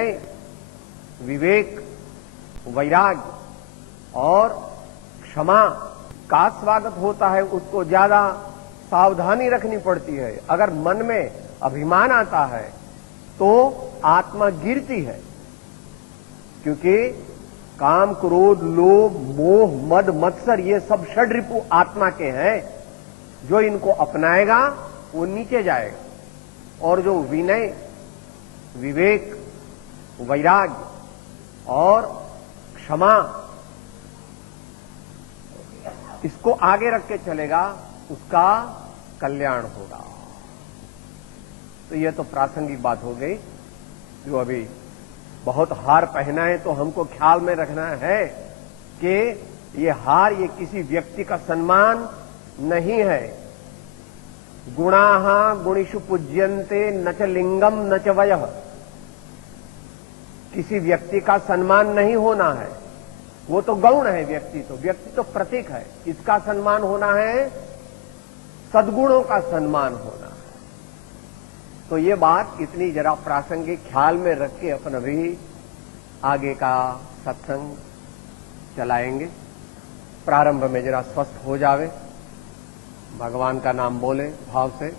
विनय, विवेक, वैराग्य और क्षमा का स्वागत होता है, उसको ज्यादा सावधानी रखनी पड़ती है। अगर मन में अभिमान आता है तो आत्मा गिरती है, क्योंकि काम, क्रोध, लोभ, मोह, मद, मत्सर ये सब षड्रिपु आत्मा के हैं। जो इनको अपनाएगा वो नीचे जाएगा, और जो विनय, विवेक, वैराग्य और क्षमा इसको आगे रख के चलेगा, उसका कल्याण होगा। तो ये तो प्रासंगिक बात हो गई। जो अभी बहुत हार पहना है तो हमको ख्याल में रखना है कि ये हार ये किसी व्यक्ति का सम्मान नहीं है। गुणाः गुणिषु पूज्यन्ते न च लिंगम न च वयः। किसी व्यक्ति का सम्मान नहीं होना है, वो तो गौण है। व्यक्ति तो प्रतीक है। इसका सम्मान होना है, सद्गुणों का सम्मान होना है। तो ये बात इतनी जरा प्रासंगिक ख्याल में रख के अपन अभी आगे का सत्संग चलाएंगे। प्रारंभ में जरा स्वस्थ हो जावे, भगवान का नाम बोले भाव से।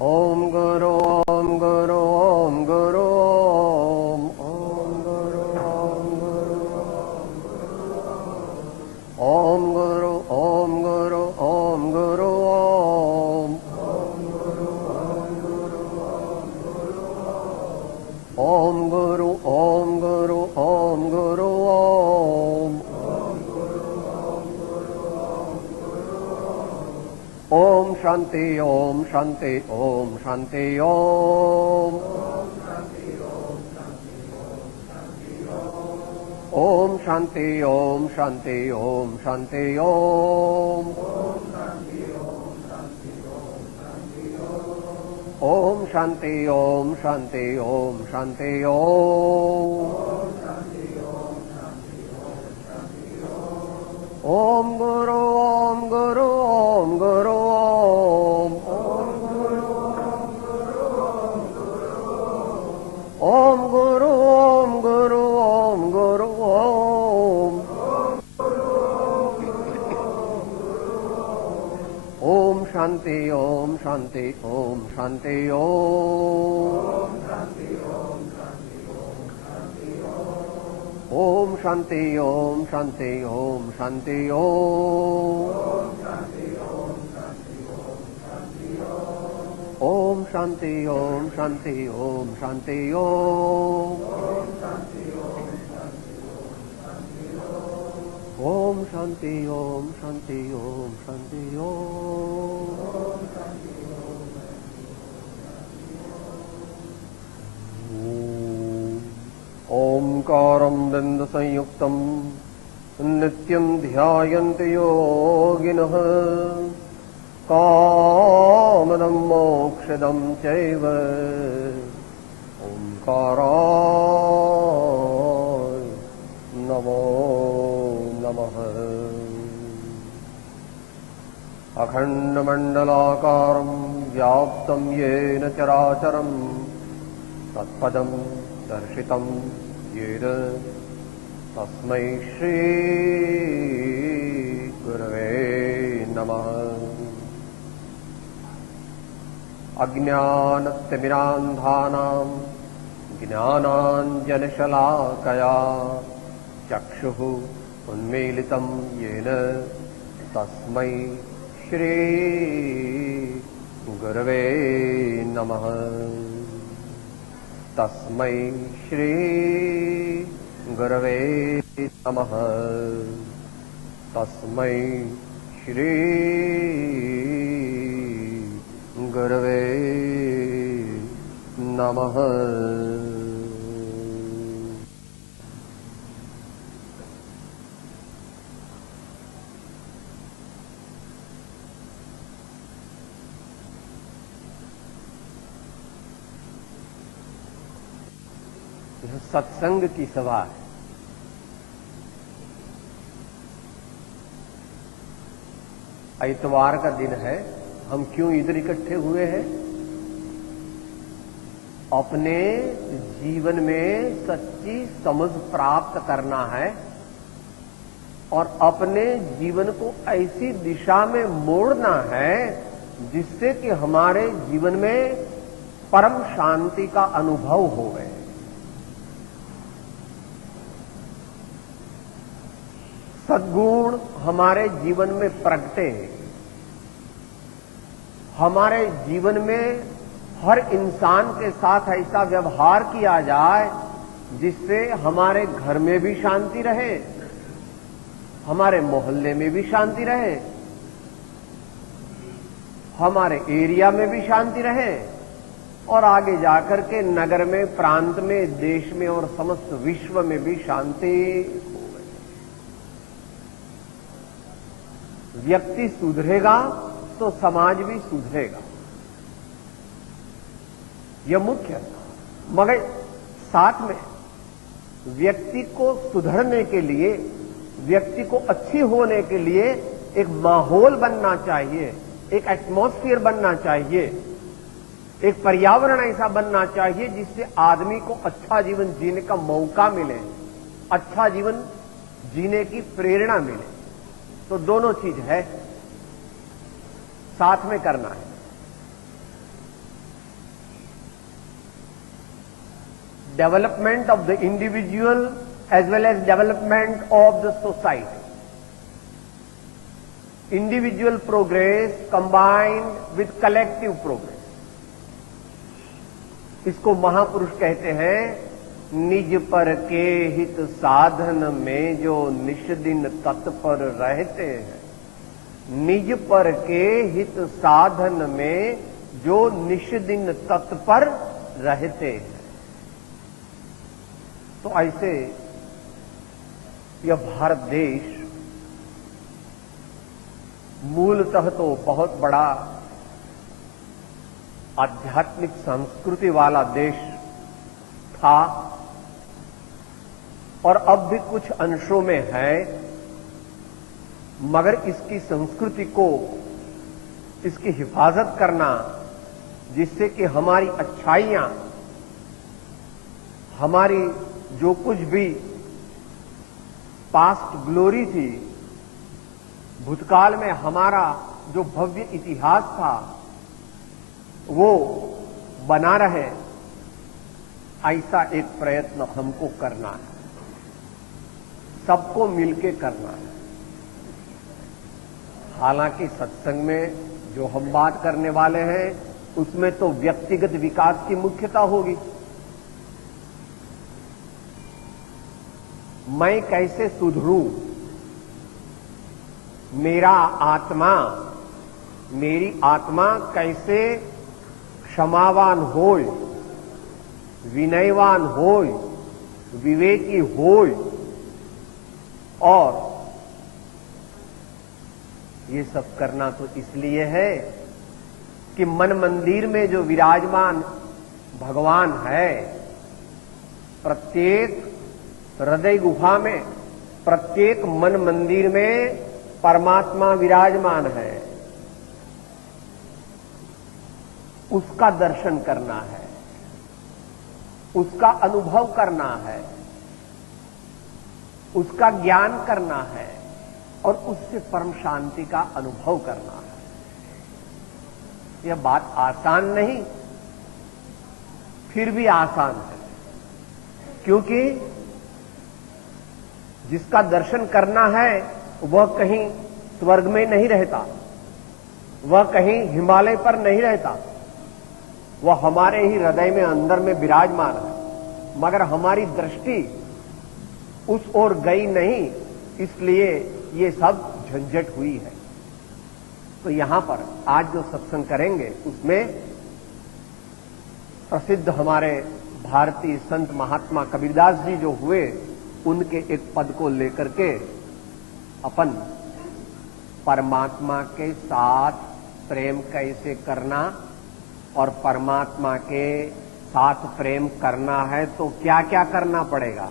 ओम गुरु ओम गुरु ओम गुरु ओम गुरु ओम गुरु ओम गुरु ओम गुरु ओम ओम गुरु ओम गुरु ओम गुरु ओम ओम शांति ओम शांति ओम शांति ओम ओम शांति ओम शांति ओम शांति ओम ओम शांति ओम शांति ओम शांति ओम ओम गुरु ओम गुरु ओम गुरु ओम ओम गुरु ओम गुरु ओम गुरु ओम ओम शांति ओम शांति ओम शांति ओम ओम शांति ओम शांति ओम शांति ओम ओम शांति ओम शांति ओम शांति ओम ओम शांति ओम शांति ओम शांति ओम ओंकारं बिंद संयुक्तं नित्यं ध्यायन्ति योगिनः कामदं मोक्षदं चैव ओंकाराय नमो नमः। अखण्डमण्डलाकारं व्याप्तं येन चराचरं तत्पदं दर्शितं येन तस्मै श्री गुरवे नमः। अज्ञानतिमिरान्धानां ज्ञानाञ्जनशलाकया चक्षुः उन्मीलितं येन तस्मै श्री गुरवे नमः। तस्मै श्री गुरवे नमः। तस्मै श्री गुरवे नमः। यह सत्संग की सभा है। इतवार का दिन है, हम क्यों इधर इकट्ठे हुए हैं? अपने जीवन में सच्ची समझ प्राप्त करना है और अपने जीवन को ऐसी दिशा में मोड़ना है जिससे कि हमारे जीवन में परम शांति का अनुभव होवे। सद्गुण हमारे जीवन में प्रगटे, हमारे जीवन में हर इंसान के साथ ऐसा व्यवहार किया जाए जिससे हमारे घर में भी शांति रहे, हमारे मोहल्ले में भी शांति रहे, हमारे एरिया में भी शांति रहे और आगे जाकर के नगर में, प्रांत में, देश में और समस्त विश्व में भी शांति हो। व्यक्ति सुधरेगा तो समाज भी सुधरेगा, यह मुख्य है। मगर साथ में व्यक्ति को सुधरने के लिए, व्यक्ति को अच्छी होने के लिए एक माहौल बनना चाहिए, एक एटमॉस्फेयर बनना चाहिए, एक पर्यावरण ऐसा बनना चाहिए जिससे आदमी को अच्छा जीवन जीने का मौका मिले, अच्छा जीवन जीने की प्रेरणा मिले। तो दोनों चीज है, साथ में करना है। Development of the individual as well as development of the society. Individual progress combined with collective progress. इसको महापुरुष कहते हैं, निज पर के हित साधन में जो निश दिन तत्पर रहते हैं। निज पर के हित साधन में जो निश दिन तत्पर रहते हैं। तो ऐसे यह भारत देश मूलतः तो बहुत बड़ा आध्यात्मिक संस्कृति वाला देश था और अब भी कुछ अंशों में है, मगर इसकी संस्कृति को, इसकी हिफाजत करना जिससे कि हमारी अच्छाइयां, हमारी जो कुछ भी पास्ट ग्लोरी थी, भूतकाल में हमारा जो भव्य इतिहास था, वो बना रहे, ऐसा एक प्रयत्न हमको करना है, सबको मिलके करना है। हालांकि सत्संग में जो हम बात करने वाले हैं उसमें तो व्यक्तिगत विकास की मुख्यता होगी। मैं कैसे सुधरूं, मेरा आत्मा, मेरी आत्मा कैसे क्षमावान होय, विनयवान होय, विवेकी होय, और ये सब करना तो इसलिए है कि मन मंदिर में जो विराजमान भगवान है, प्रत्येक हृदय गुफा में, प्रत्येक मन मंदिर में परमात्मा विराजमान है। उसका दर्शन करना है, उसका अनुभव करना है, उसका ज्ञान करना है और उससे परम शांति का अनुभव करना है। यह बात आसान नहीं, फिर भी आसान है, क्योंकि जिसका दर्शन करना है वह कहीं स्वर्ग में नहीं रहता, वह कहीं हिमालय पर नहीं रहता, वह हमारे ही हृदय में अंदर में विराजमान है, मगर हमारी दृष्टि उस ओर गई नहीं, इसलिए ये सब झंझट हुई है। तो यहां पर आज जो सत्संग करेंगे उसमें प्रसिद्ध हमारे भारतीय संत महात्मा कबीरदास जी जो हुए, उनके एक पद को लेकर के अपन परमात्मा के साथ प्रेम कैसे करना और परमात्मा के साथ प्रेम करना है तो क्या क्या करना पड़ेगा।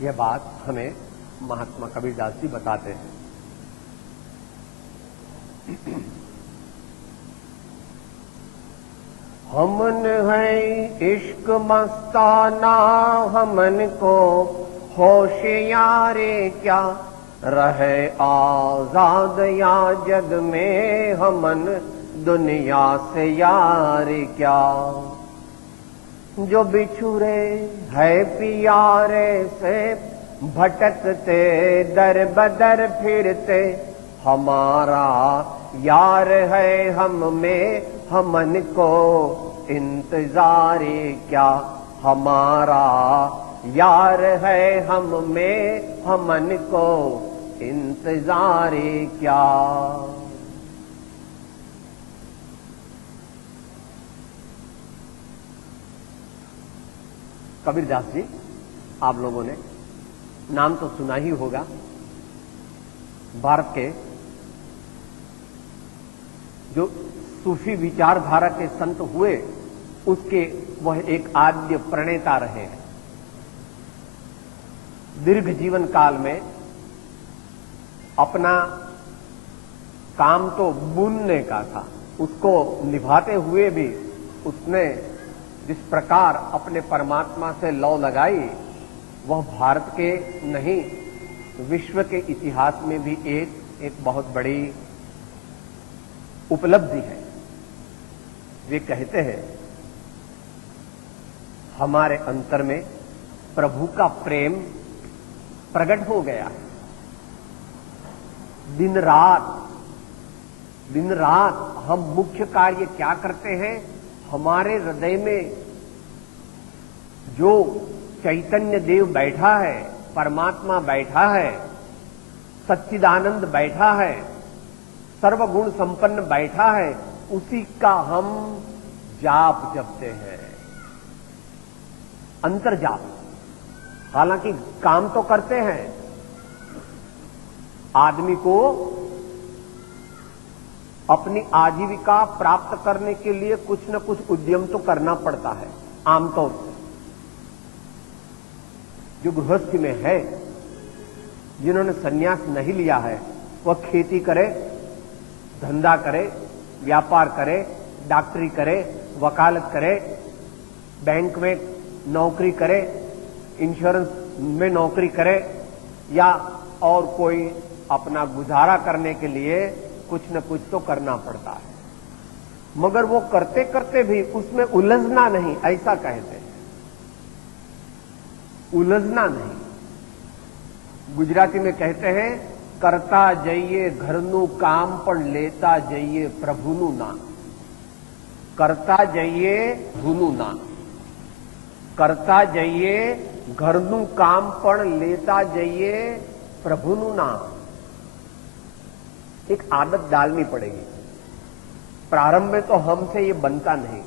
यह बात हमें महात्मा कबीरदास जी बताते हैं। हमन है इश्क मस्ताना, हमन को होशियारे क्या, रहे आजाद या जग में, हमन दुनिया से यार क्या। जो बिछुरे है पियारे से, भटकते दर बदर फिरते, हमारा यार है हम में, हमन को इंतजार क्या। हमारा यार है हम में, हमन को इंतजार क्या। कबीरदास जी, आप लोगों ने नाम तो सुना ही होगा। भारत के जो सूफी विचारधारा के संत हुए, उसके वह एक आद्य प्रणेता रहे हैं। दीर्घ जीवन काल में अपना काम तो बुनने का था, उसको निभाते हुए भी उसने जिस प्रकार अपने परमात्मा से लौ लगाई, वह भारत के नहीं विश्व के इतिहास में भी एक बहुत बड़ी उपलब्धि है। वे कहते हैं, हमारे अंतर में प्रभु का प्रेम प्रकट हो गया है। दिन रात हम मुख्य कार्य क्या करते हैं, हमारे हृदय में जो चैतन्य देव बैठा है, परमात्मा बैठा है, सच्चिदानंद बैठा है, सर्वगुण संपन्न बैठा है, उसी का हम जाप जपते हैं, अंतर जाप। हालांकि काम तो करते हैं, आदमी को अपनी आजीविका प्राप्त करने के लिए कुछ न कुछ उद्यम तो करना पड़ता है। आमतौर से जो गृहस्थी में है, जिन्होंने संन्यास नहीं लिया है, वह खेती करे, धंधा करे, व्यापार करे, डॉक्टरी करे, वकालत करे, बैंक में नौकरी करे, इंश्योरेंस में नौकरी करे, या और कोई अपना गुजारा करने के लिए कुछ न कुछ तो करना पड़ता है। मगर वो करते करते भी उसमें उलझना नहीं, ऐसा कहते हैं, उलझना नहीं। गुजराती में कहते हैं, करता जाइए घरનું કામ પણ લેતા જઈએ પ્રભુનું નામ। કરતા જઈએ ભૂનું નામ, કરતા જઈએ ઘરનું કામ પણ લેતા જઈએ प्रभुનું नाम। एक आदत डालनी पड़ेगी। प्रारंभ में तो हमसे ये बनता नहीं।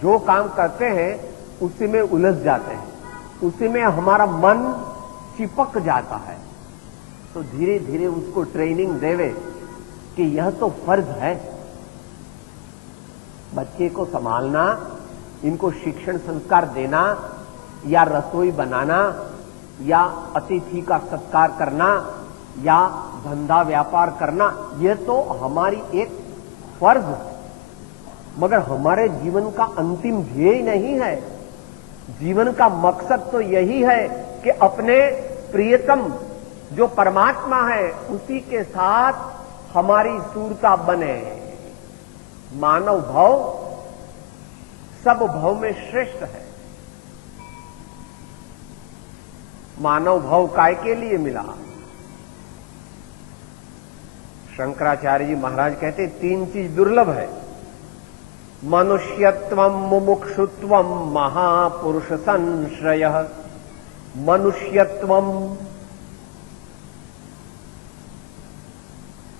जो काम करते हैं उसी में उलझ जाते हैं, उसी में हमारा मन चिपक जाता है। तो धीरे धीरे उसको ट्रेनिंग देवे कि यह तो फर्ज है। बच्चे को संभालना, इनको शिक्षण संस्कार देना, या रसोई बनाना, या अतिथि का सत्कार करना, या धंधा व्यापार करना, यह तो हमारी एक फर्ज है। मगर हमारे जीवन का अंतिम ध्येय नहीं है। जीवन का मकसद तो यही है कि अपने प्रियतम जो परमात्मा है उसी के साथ हमारी सूरता बने। मानव भाव सब भाव में श्रेष्ठ है। मानव भाव काय के लिए मिला? शंकराचार्य जी महाराज कहते, तीन चीज दुर्लभ है। मनुष्यत्वम मुमुक्षुत्वम महापुरुष संश्रयः। मनुष्यत्वम,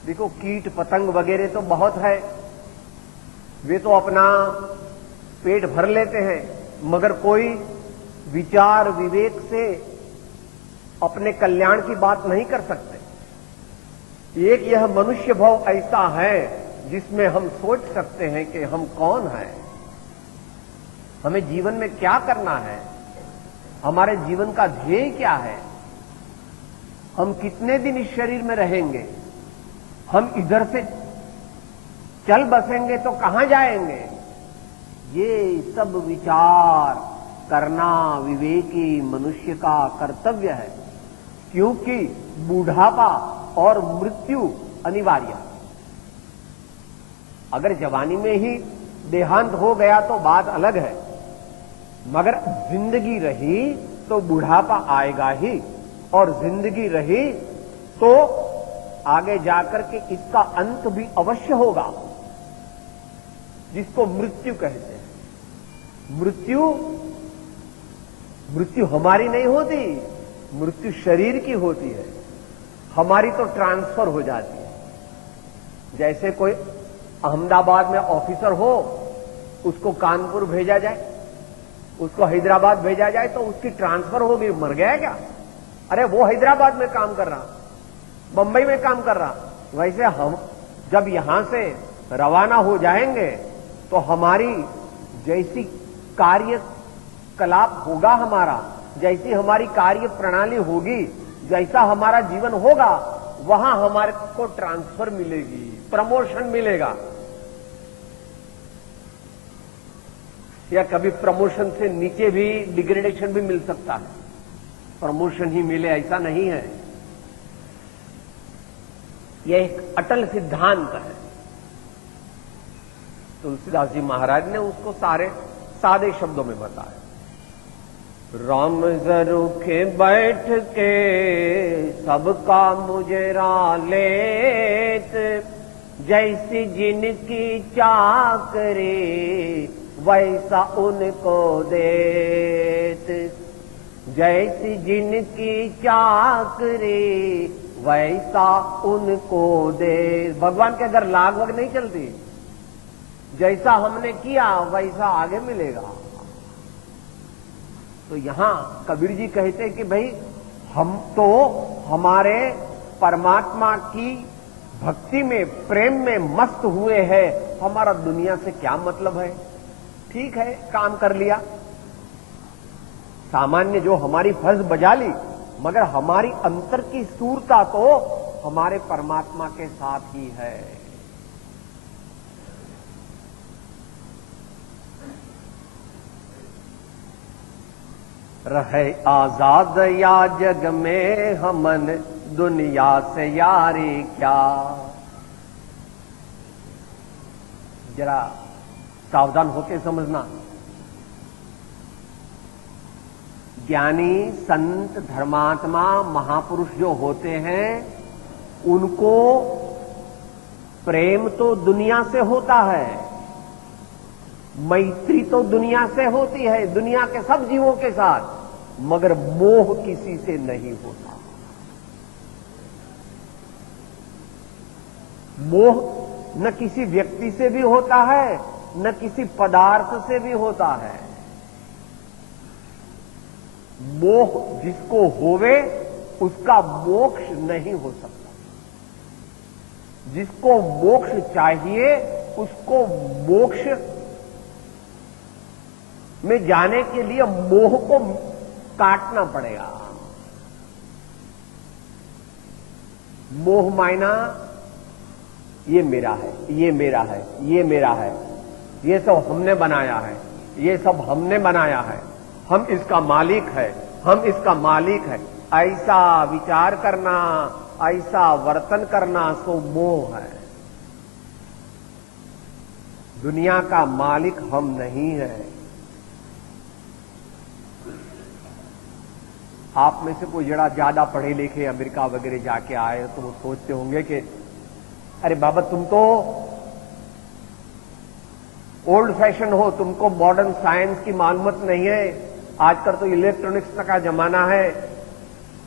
देखो कीट पतंग वगैरह तो बहुत है, वे तो अपना पेट भर लेते हैं, मगर कोई विचार विवेक से अपने कल्याण की बात नहीं कर सकते। एक यह मनुष्य भाव ऐसा है जिसमें हम सोच सकते हैं कि हम कौन हैं, हमें जीवन में क्या करना है, हमारे जीवन का ध्येय क्या है, हम कितने दिन इस शरीर में रहेंगे, हम इधर से चल बसेंगे तो कहां जाएंगे, ये सब विचार करना विवेकी मनुष्य का कर्तव्य है। क्योंकि बूढ़ापा और मृत्यु अनिवार्य है। अगर जवानी में ही देहांत हो गया तो बात अलग है, मगर जिंदगी रही तो बुढ़ापा आएगा ही, और जिंदगी रही तो आगे जाकर के इसका अंत भी अवश्य होगा, जिसको मृत्यु कहते हैं। मृत्यु हमारी नहीं होती, मृत्यु शरीर की होती है। हमारी तो ट्रांसफर हो जाती है। जैसे कोई अहमदाबाद में ऑफिसर हो, उसको कानपुर भेजा जाए, उसको हैदराबाद भेजा जाए तो उसकी ट्रांसफर होगी। मर गया क्या? अरे वो हैदराबाद में काम कर रहा, बंबई में काम कर रहा। वैसे हम जब यहां से रवाना हो जाएंगे तो हमारी जैसी कार्यकलाप होगा, हमारा जैसी हमारी कार्य प्रणाली होगी, जैसा हमारा जीवन होगा, वहां हमारे को ट्रांसफर मिलेगी, प्रमोशन मिलेगा। या कभी प्रमोशन से नीचे भी डिग्रेडेशन भी मिल सकता है, प्रमोशन ही मिले ऐसा नहीं है। यह एक अटल सिद्धांत है। तुलसीदास जी महाराज ने उसको सादे शब्दों में बताया। राम जरूखे बैठ के सबका मुजरा लेत, जैसी जिनकी चाकरी वैसा उनको देत, जैसी जिनकी चाकरी वैसा उनको दे। भगवान के अगर लाग वग नहीं चलती, जैसा हमने किया वैसा आगे मिलेगा। तो यहां कबीर जी कहते हैं कि भाई हम तो हमारे परमात्मा की भक्ति में, प्रेम में मस्त हुए हैं, हमारा दुनिया से क्या मतलब है। ठीक है, काम कर लिया, सामान्य जो हमारी फर्ज बजा ली, मगर हमारी अंतर की सूरता तो हमारे परमात्मा के साथ ही है। रहे आजाद या जग में हमन, दुनिया से यारी क्या। जरा सावधान होकर समझना। ज्ञानी संत धर्मात्मा महापुरुष जो होते हैं, उनको प्रेम तो दुनिया से होता है, मैत्री तो दुनिया से होती है, दुनिया के सब जीवों के साथ, मगर मोह किसी से नहीं होता। मोह न किसी व्यक्ति से भी होता है, न किसी पदार्थ से भी होता है। मोह जिसको होवे उसका मोक्ष नहीं हो सकता। जिसको मोक्ष चाहिए उसको मोक्ष में जाने के लिए मोह को काटना पड़ेगा। मोह मायना ये मेरा है, ये मेरा है, ये मेरा है, ये सब हमने बनाया है, ये सब हमने बनाया है, हम इसका मालिक है, हम इसका मालिक है, ऐसा विचार करना, ऐसा वर्तन करना सो मोह है। दुनिया का मालिक हम नहीं है। आप में से कोई जरा ज्यादा पढ़े लिखे अमेरिका वगैरह जाके आए तो वो सोचते होंगे कि अरे बाबा तुम तो ओल्ड फैशन हो, तुमको मॉडर्न साइंस की मालूमत नहीं है। आजकल तो इलेक्ट्रॉनिक्स का जमाना है,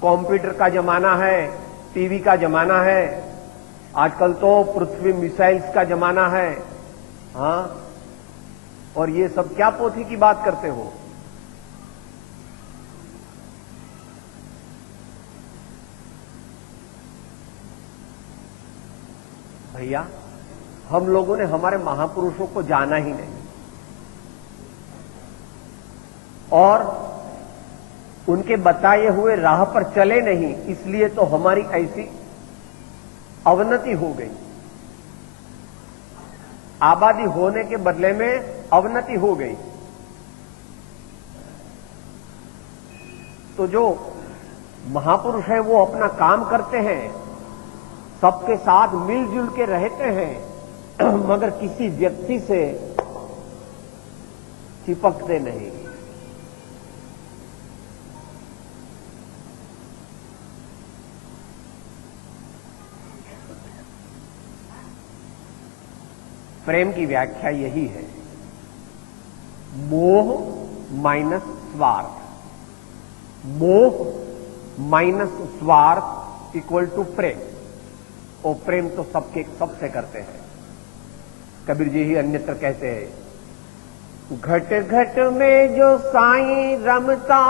कंप्यूटर का जमाना है, टीवी का जमाना है, आजकल तो पृथ्वी मिसाइल्स का जमाना है। हाँ, और ये सब क्या पोथी की बात करते हो। भैया हम लोगों ने हमारे महापुरुषों को जाना ही नहीं, और उनके बताए हुए राह पर चले नहीं, इसलिए तो हमारी ऐसी अवनति हो गई। आबादी होने के बदले में अवनति हो गई। तो जो महापुरुष है वो अपना काम करते हैं, सबके साथ मिलजुल के रहते हैं, मगर किसी व्यक्ति से चिपकते नहीं। प्रेम की व्याख्या यही है, मोह माइनस स्वार्थ। मोह माइनस स्वार्थ इक्वल टू प्रेम। और प्रेम तो सबसे करते हैं। कबीर जी ही अन्यत्र कहते हैं, घट घट में जो साईं रमता,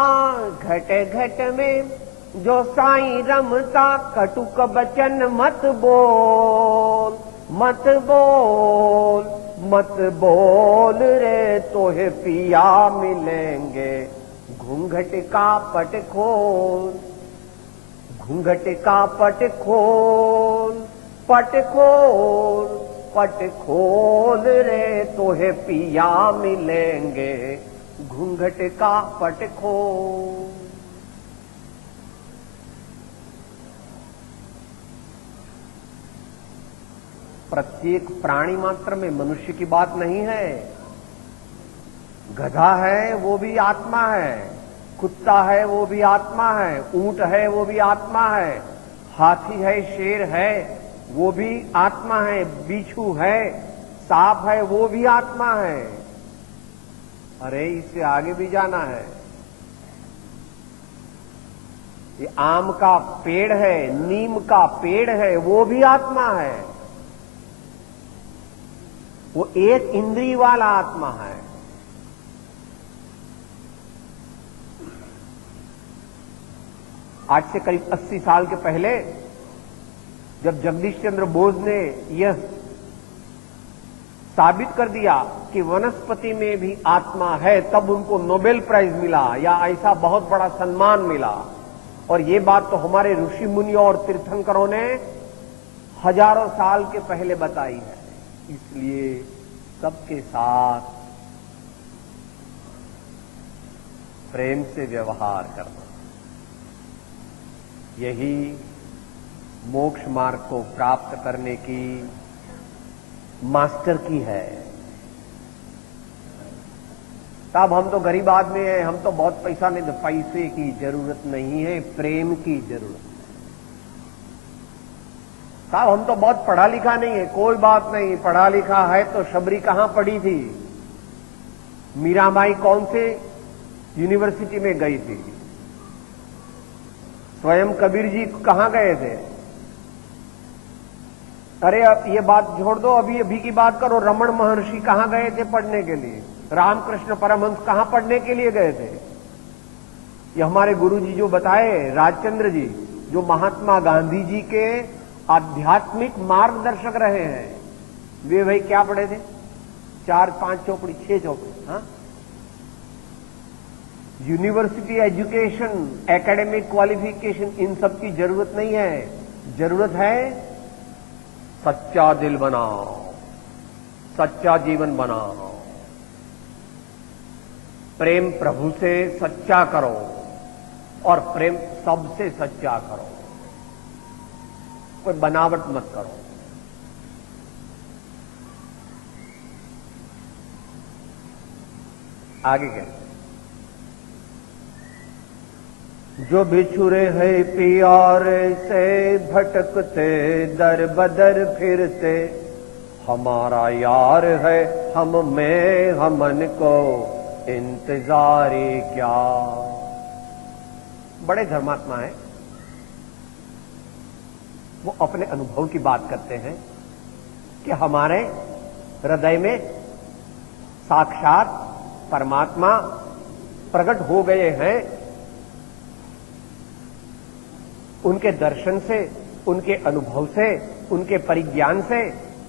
घट घट में जो साईं रमता, कटुक बचन मत बोल, मत बोल, मत बोल रे, तोहे पिया मिलेंगे, घूंघट का पट खोल, घूंघट का पट खोल, पट खोल, पट खोल रे, तोहे पिया मिलेंगे, घूंघट का पट खोल। प्रत्येक प्राणी मात्र में, मनुष्य की बात नहीं है। गधा है वो भी आत्मा है, कुत्ता है वो भी आत्मा है, ऊंट है वो भी आत्मा है, हाथी है, शेर है वो भी आत्मा है, बिच्छू है, सांप है वो भी आत्मा है। अरे इससे आगे भी जाना है। ये आम का पेड़ है, नीम का पेड़ है, वो भी आत्मा है। वो एक इंद्रिय वाला आत्मा है। आज से करीब 80 साल के पहले जब जगदीश चंद्र बोस ने यह साबित कर दिया कि वनस्पति में भी आत्मा है, तब उनको नोबेल प्राइज मिला या ऐसा बहुत बड़ा सम्मान मिला। और ये बात तो हमारे ऋषि मुनियों और तीर्थंकरों ने हजारों साल के पहले बताई है। इसलिए सबके साथ प्रेम से व्यवहार करना, यही मोक्ष मार्ग को प्राप्त करने की मास्टर की है। तब हम तो गरीब आदमी हैं, हम तो बहुत पैसा नहीं, तो पैसे की जरूरत नहीं है, प्रेम की जरूरत है। साहब हम तो बहुत पढ़ा लिखा नहीं है, कोई बात नहीं, पढ़ा लिखा है तो शबरी कहां पढ़ी थी, मीराबाई कौन से यूनिवर्सिटी में गई थी, स्वयं कबीर जी कहां गए थे। अरे अब ये बात छोड़ दो, अभी की बात करो, रमण महर्षि कहां गए थे पढ़ने के लिए, रामकृष्ण परमहंस कहां पढ़ने के लिए गए थे। ये हमारे गुरुजी जो बताए, राजचंद्र जी, जो महात्मा गांधी जी के आध्यात्मिक मार्गदर्शक रहे हैं, वे भाई क्या पढ़े थे, 4-5 चौपड़ी 6 चौपड़ी। हाँ, यूनिवर्सिटी एजुकेशन, एकेडमिक क्वालिफिकेशन, इन सब की जरूरत नहीं है। जरूरत है सच्चा दिल बनाओ, सच्चा जीवन बनाओ, प्रेम प्रभु से सच्चा करो और प्रेम सबसे सच्चा करो, कोई बनावट मत करो। आगे क्या, जो बिछुरे है प्यार से भटकते दर बदर फिरते, हमारा यार है हम में हमन को इंतजारी क्या। बड़े धर्मात्मा है, वो अपने अनुभव की बात करते हैं कि हमारे हृदय में साक्षात परमात्मा प्रकट हो गए हैं। उनके दर्शन से, उनके अनुभव से, उनके परिज्ञान से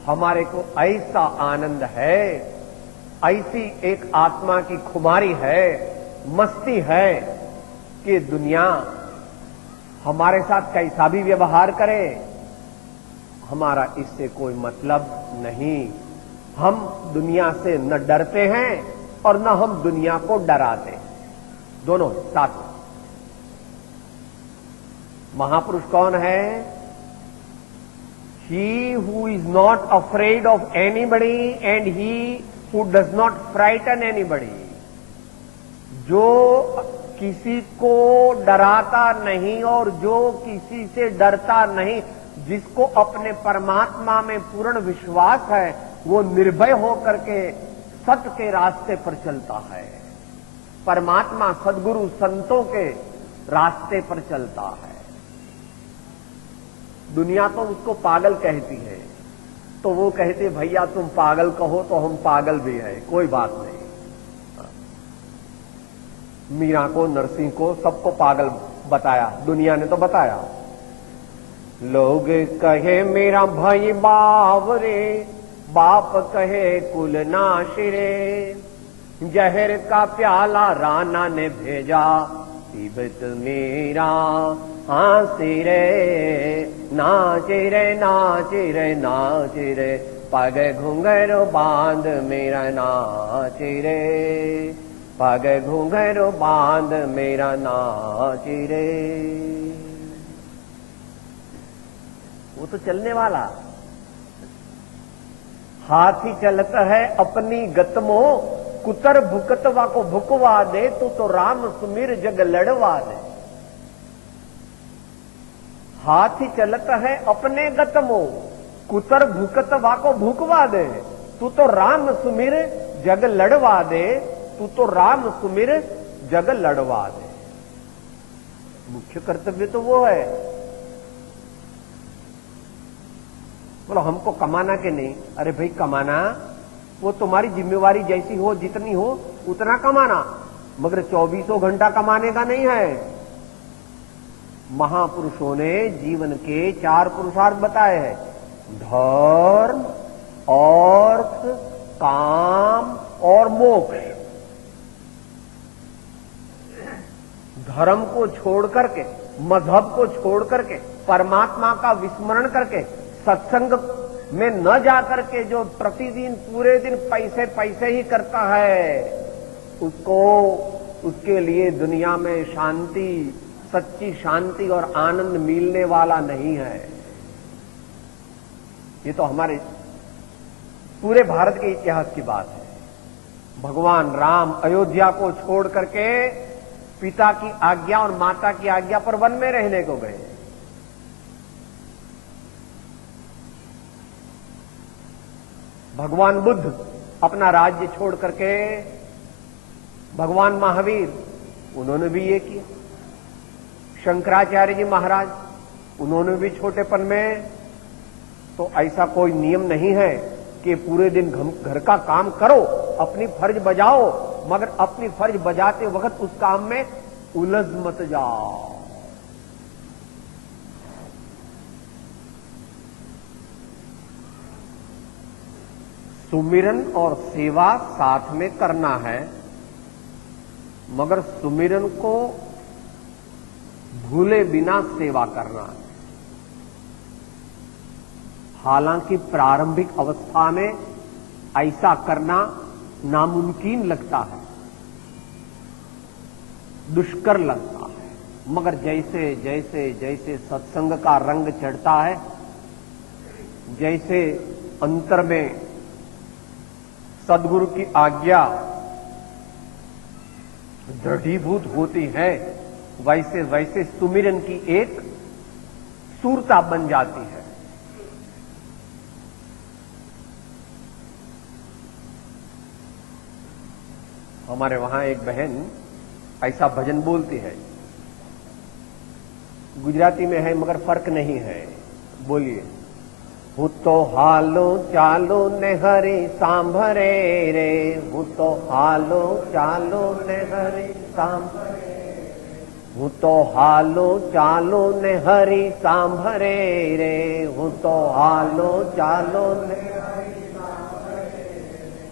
हमारे को ऐसा आनंद है, ऐसी एक आत्मा की खुमारी है, मस्ती है कि दुनिया हमारे साथ कैसा भी व्यवहार करे, हमारा इससे कोई मतलब नहीं। हम दुनिया से न डरते हैं और न हम दुनिया को डराते हैं, दोनों साथ। महापुरुष कौन है? He who is not afraid of anybody and he who does not frighten anybody. जो किसी को डराता नहीं और जो किसी से डरता नहीं, जिसको अपने परमात्मा में पूर्ण विश्वास है, वो निर्भय होकर के सत्य के रास्ते पर चलता है। परमात्मा सद्गुरु संतों के रास्ते पर चलता है। दुनिया तो उसको पागल कहती है, तो वो कहते भैया तुम पागल कहो तो हम पागल भी हैं, कोई बात नहीं। मीरा को, नरसिंह को, सबको पागल बताया, दुनिया ने तो बताया। लोग कहे मेरा भाई बावरे, बाप कहे कुल नाशिरे, जहर का प्याला राना ने भेजा, तिब्बत मेरा हंसी रे, नाचे रे नाचे रे नाचे रे, पग घुंघरू बांध मेरा नाचे रे, पग घुंघरू बांध मेरा नाचे रे। वो तो चलने वाला हाथी चलता है अपनी गतमो, कुतर भुकतवा को भुकवा दे, तो राम सुमिर जग लड़वा दे। हाथी चलता है अपने गतमो, कुतर भुकतवा को भुकवा दे, तू तो राम सुमिर जग लड़वा दे, तू तो राम सुमिर जग लड़वा दे। मुख्य कर्तव्य तो वो है। बोलो हमको कमाना के नहीं? अरे भाई कमाना वो तुम्हारी जिम्मेवारी जैसी हो, जितनी हो उतना कमाना, मगर 24 घंटा कमाने का नहीं है। महापुरुषों ने जीवन के 4 पुरुषार्थ बताए हैं: धर्म, अर्थ, काम और मोक्ष। धर्म को छोड़ करके, मजहब को छोड़ करके, परमात्मा का विस्मरण करके, सत्संग में न जाकर के जो प्रतिदिन पूरे दिन पैसे पैसे ही करता है, उसको, उसके लिए दुनिया में शांति, सच्ची शांति और आनंद मिलने वाला नहीं है। ये तो हमारे पूरे भारत के इतिहास की बात है। भगवान राम अयोध्या को छोड़ करके पिता की आज्ञा और माता की आज्ञा पर वन में रहने को गए। भगवान बुद्ध अपना राज्य छोड़ करके, भगवान महावीर उन्होंने भी ये किया। शंकराचार्य जी महाराज उन्होंने भी छोटेपन में, तो ऐसा कोई नियम नहीं है कि पूरे दिन घर का काम करो, अपनी फर्ज बजाओ, मगर अपनी फर्ज बजाते वक्त उस काम में उलझ मत जाओ। सुमिरन और सेवा साथ में करना है, मगर सुमिरन को भूले बिना सेवा करना है। हालांकि प्रारंभिक अवस्था में ऐसा करना नामुमकिन लगता है, दुष्कर लगता है, मगर जैसे जैसे जैसे सत्संग का रंग चढ़ता है, जैसे अंतर में सद्गुरु की आज्ञा दृढ़ीभूत होती है, वैसे वैसे सुमिरन की एक सूरता बन जाती है। हमारे वहां एक बहन ऐसा भजन बोलती है, गुजराती में है मगर फर्क नहीं है, बोलिए। હું તો હાલો ચાલો ને હરી સાંભરે રે, હું તો હાલો ચાલો ને હરી સાંભરે, હું તો હાલો ચાલો ને હરી સાંભરે રે, હું તો હાલો ચાલો ને હરી સાંભરે,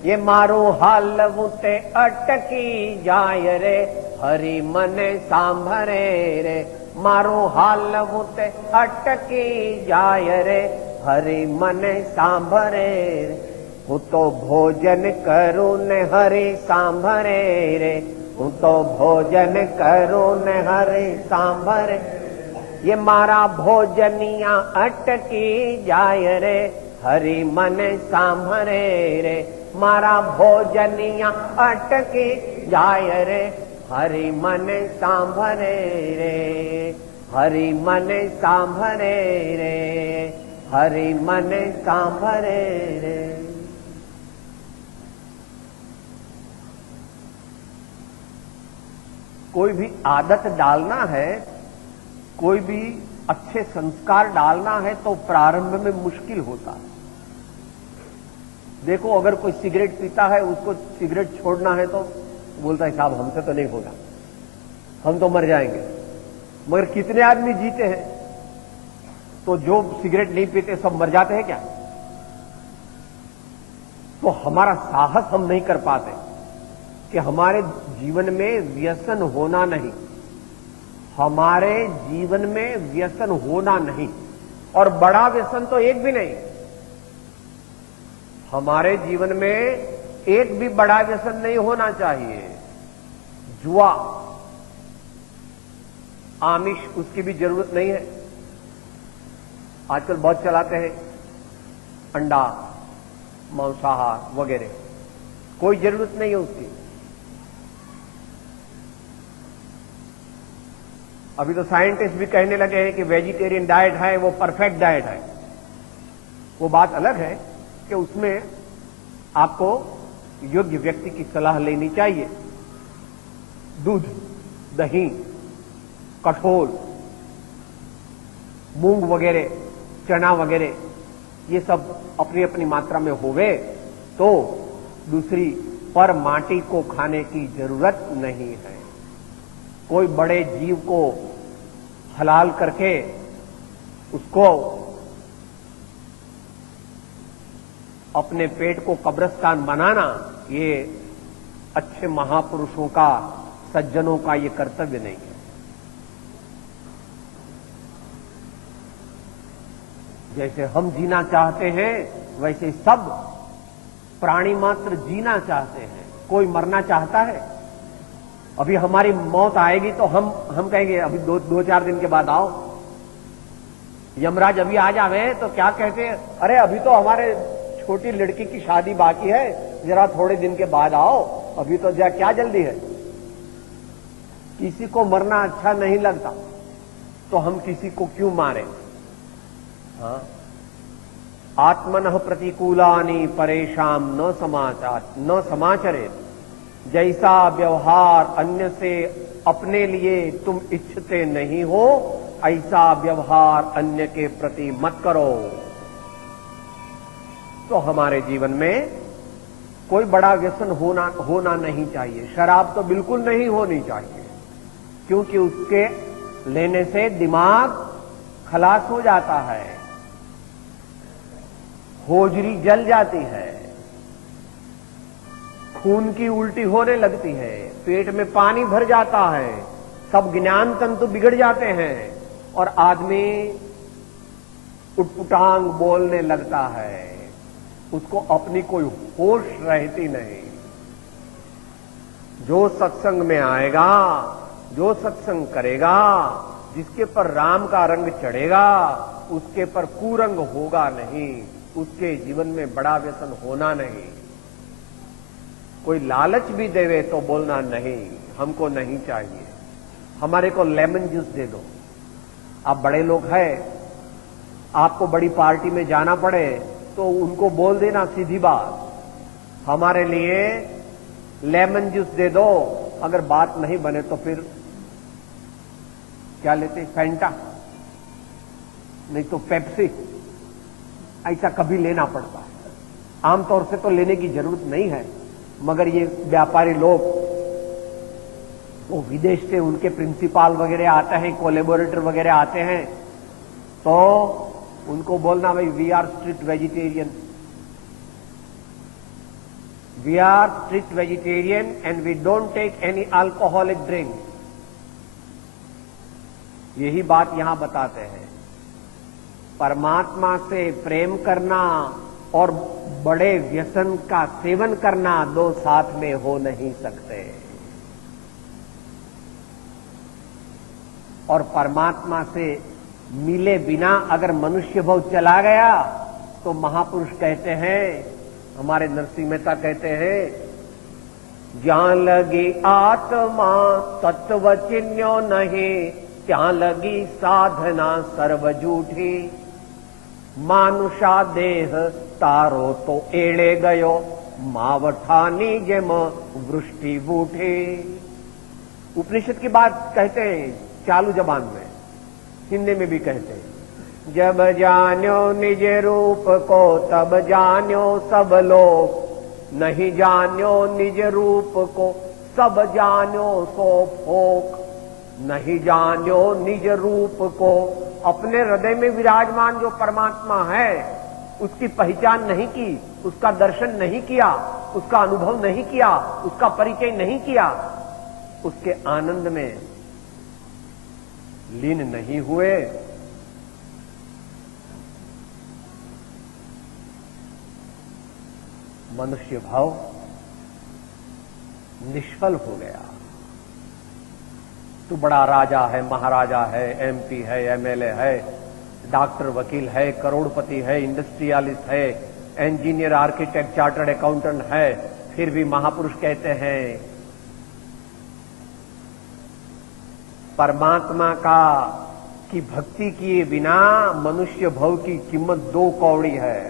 ये मारो हालवू ते अटकी जाय रे, हरि मने सांभरे रे, मारो हाल मुते अटकी जाय रे, हरि मने सांभरे रे, हूँ तो भोजन करूं ने हरि सांभरे रे, हूँ तो भोजन करूं ने हरि सांभरे, ये मारा भोजनिया अटकी जाय रे, हरि मन सांभरे रे, मारा भोजनिया अटकी जाय रे, हरि मन सांभरे रे, हरि मन सांभरे रे, हरि मन सांभरे रे। कोई भी आदत डालना है, कोई भी अच्छे संस्कार डालना है तो प्रारंभ में मुश्किल होता है। देखो, अगर कोई सिगरेट पीता है, उसको सिगरेट छोड़ना है तो बोलता है साहब हमसे तो नहीं होगा, हम तो मर जाएंगे। मगर कितने आदमी जीते हैं? तो जो सिगरेट नहीं पीते सब मर जाते हैं क्या? तो हमारा साहस हम नहीं कर पाते कि हमारे जीवन में व्यसन होना नहीं, हमारे जीवन में व्यसन होना नहीं। और बड़ा व्यसन तो एक भी नहीं, हमारे जीवन में एक भी बड़ा व्यसन नहीं होना चाहिए। जुआ, आमिष, उसकी भी जरूरत नहीं है। आजकल बहुत चलाते हैं अंडा, मांसाहार वगैरह, कोई जरूरत नहीं है उसकी। अभी तो साइंटिस्ट भी कहने लगे हैं कि वेजिटेरियन डाइट है वो परफेक्ट डाइट है। वो बात अलग है कि उसमें आपको योग्य व्यक्ति की सलाह लेनी चाहिए। दूध, दही, कठोल, मूंग वगैरह, चना वगैरह, ये सब अपनी अपनी मात्रा में होवे तो दूसरी पर माटी को खाने की जरूरत नहीं है। कोई बड़े जीव को हलाल करके उसको अपने पेट को कब्रिस्तान बनाना, ये अच्छे महापुरुषों का, सज्जनों का ये कर्तव्य नहीं है। जैसे हम जीना चाहते हैं वैसे सब प्राणी मात्र जीना चाहते हैं। कोई मरना चाहता है? अभी हमारी मौत आएगी तो हम कहेंगे अभी दो चार दिन के बाद आओ। यमराज अभी आ जावे तो क्या कहते हैं, अरे अभी तो हमारे छोटी लड़की की शादी बाकी है, जरा थोड़े दिन के बाद आओ, अभी तो क्या जल्दी है। किसी को मरना अच्छा नहीं लगता तो हम किसी को क्यों मारें? हाँ? आत्मनः प्रतिकूलानि परेशान न समाचरे, जैसा व्यवहार अन्य से अपने लिए तुम इच्छते नहीं हो, ऐसा व्यवहार अन्य के प्रति मत करो। तो हमारे जीवन में कोई बड़ा व्यसन होना नहीं चाहिए। शराब तो बिल्कुल नहीं होनी चाहिए, क्योंकि उसके लेने से दिमाग खलास हो जाता है, होजरी जल जाती है, खून की उल्टी होने लगती है, पेट में पानी भर जाता है, सब ज्ञान तंतु बिगड़ जाते हैं और आदमी उटपुटांग बोलने लगता है। उसको अपनी कोई होश रहती नहीं। जो सत्संग में आएगा, जो सत्संग करेगा, जिसके पर राम का रंग चढ़ेगा, उसके पर कुरंग होगा नहीं, उसके जीवन में बड़ा व्यसन होना नहीं। कोई लालच भी देवे तो बोलना नहीं, हमको नहीं चाहिए, हमारे को लेमन जूस दे दो। आप बड़े लोग हैं, आपको बड़ी पार्टी में जाना पड़े तो उनको बोल देना सीधी बात, हमारे लिए लेमन जूस दे दो। अगर बात नहीं बने तो फिर क्या लेते, फैंटा, नहीं तो पेप्सी, ऐसा कभी लेना पड़ता है। आमतौर से तो लेने की जरूरत नहीं है, मगर ये व्यापारी लोग, वो विदेश से उनके प्रिंसिपाल वगैरह आते हैं, कोलैबोरेटर वगैरह आते हैं, तो उनको बोलना भाई we are strict vegetarian, We are strict vegetarian and we don't take any alcoholic drink. यही बात यहां बताते हैं। परमात्मा से प्रेम करना और बड़े व्यसन का सेवन करना दो साथ में हो नहीं सकते। और परमात्मा से मिले बिना अगर मनुष्य भाव चला गया तो महापुरुष कहते हैं, हमारे नरसिंह मेहता कहते हैं, जहां लगी आत्मा तत्व चिन्हो नहीं, ત્યાં લગી સાધના સર્વ જૂઠી, માનુષા દેહ તારો તો એળે ગયો, માવઠાની જેમ વૃષ્ટિ બૂઠી। उपनिषद की बात कहते हैं चालू जबान में, हिंदी में भी कहते हैं, जब जान्यो निज रूप को तब जान्यो सब लोग, नहीं जान्यो निज रूप को सब जान्यो सो फोक, नहीं जान्यो निज रूप को। अपने हृदय में विराजमान जो परमात्मा है उसकी पहचान नहीं की, उसका दर्शन नहीं किया, उसका अनुभव नहीं किया, उसका परिचय नहीं किया, उसके आनंद में लीन नहीं हुए, मनुष्य भाव निष्फल हो गया। तू बड़ा राजा है, महाराजा है, एमपी है, एमएलए है, डॉक्टर, वकील है, करोड़पति है, इंडस्ट्रियलिस्ट है, इंजीनियर, आर्किटेक्ट, चार्टर्ड अकाउंटेंट है, फिर भी महापुरुष कहते हैं परमात्मा का की भक्ति किए बिना मनुष्य भव की कीमत 2 कौड़ी है।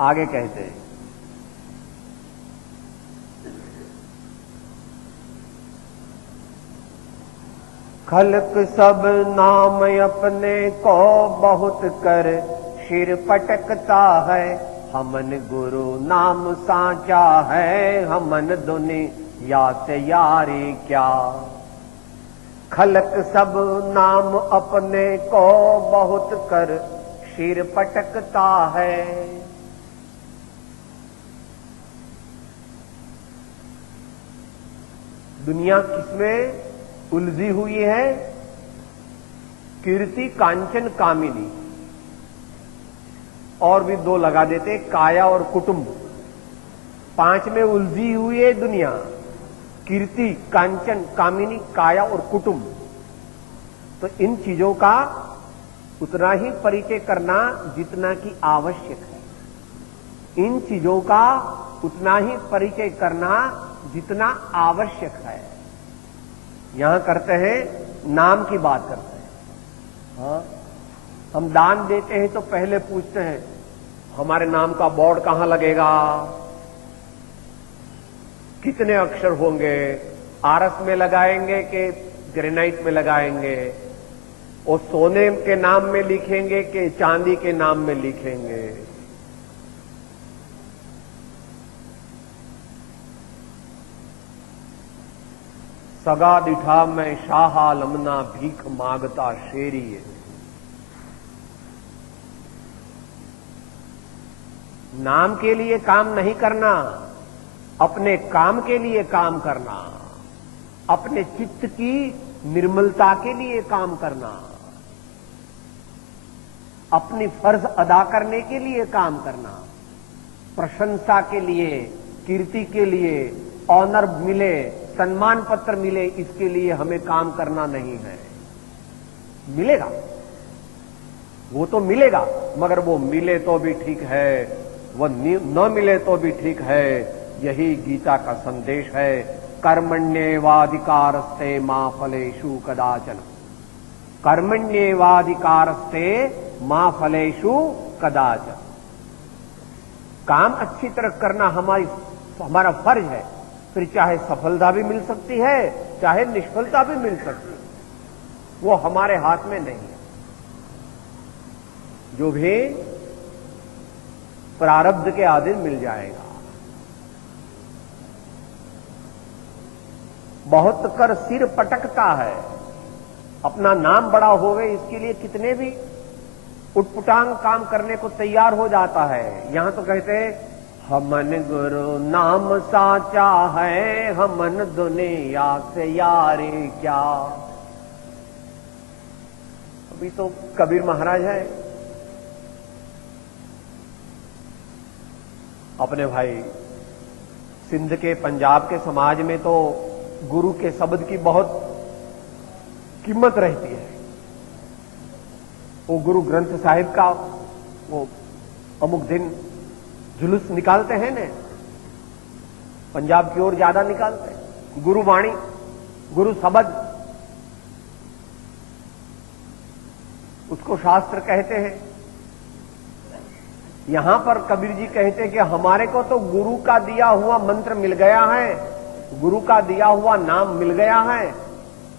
आगे कहते हैं, खलक सब नाम अपने को बहुत कर, सिर पटकता है, हमन गुरु नाम साचा है, हमन दुनिया से यारी क्या। खलक सब नाम अपने को बहुत कर, सिर पटकता है। दुनिया किसमें उलझी हुई है? कीर्ति, कांचन, कामिनी, और भी 2 लगा देते, काया और कुटुंब। 5 में उलझी हुई है दुनिया, कीर्ति, कांचन, कामिनी, काया और कुटुंब। तो इन चीजों का उतना ही परिचय करना जितना कि आवश्यक है, इन चीजों का उतना ही परिचय करना जितना आवश्यक है। यहां करते हैं, नाम की बात करते हैं। हाँ, हम दान देते हैं तो पहले पूछते हैं हमारे नाम का बोर्ड कहां लगेगा, कितने अक्षर होंगे, आरस में लगाएंगे कि ग्रेनाइट में लगाएंगे, और सोने के नाम में लिखेंगे कि चांदी के नाम में लिखेंगे। सगा दिठा में शाह आलमना, भीख मांगता शेरी है। नाम के लिए काम नहीं करना, अपने काम के लिए काम करना, अपने चित्त की निर्मलता के लिए काम करना, अपनी फर्ज अदा करने के लिए काम करना, प्रशंसा के लिए, कीर्ति के लिए, ऑनर मिले, सम्मान पत्र मिले, इसके लिए हमें काम करना नहीं है। मिलेगा, वो तो मिलेगा, मगर वो मिले तो भी ठीक है, वो न मिले तो भी ठीक है। यही गीता का संदेश है, कर्मण्येवाधिकारस्ते मा फलेषु कदाचन। कर्मण्येवाधिकारस्ते मा फलेषु कदाचन। काम अच्छी तरह करना हमारा फर्ज है, फिर चाहे सफलता भी मिल सकती है, चाहे निष्फलता भी मिल सकती है, वो हमारे हाथ में नहीं है। जो भी प्रारब्ध के आधीन मिल जाएगा। बहुत कर सिर पटकता है, अपना नाम बड़ा होवे इसके लिए कितने भी उटपुटांग काम करने को तैयार हो जाता है। यहां तो कहते हैं हमन गुरु नाम साचा है, हमन दुनिया से यारे क्या। अभी तो कबीर महाराज है, अपने भाई सिंध के पंजाब के समाज में तो गुरु के शब्द की बहुत कीमत रहती है। वो गुरु ग्रंथ साहिब का वो अमुक दिन जुलूस निकालते हैं ने, पंजाब की ओर ज्यादा निकालते हैं। गुरु वाणी, गुरु शब्द, उसको शास्त्र कहते हैं। यहां पर कबीर जी कहते हैं कि हमारे को तो गुरु का दिया हुआ मंत्र मिल गया है, गुरु का दिया हुआ नाम मिल गया है,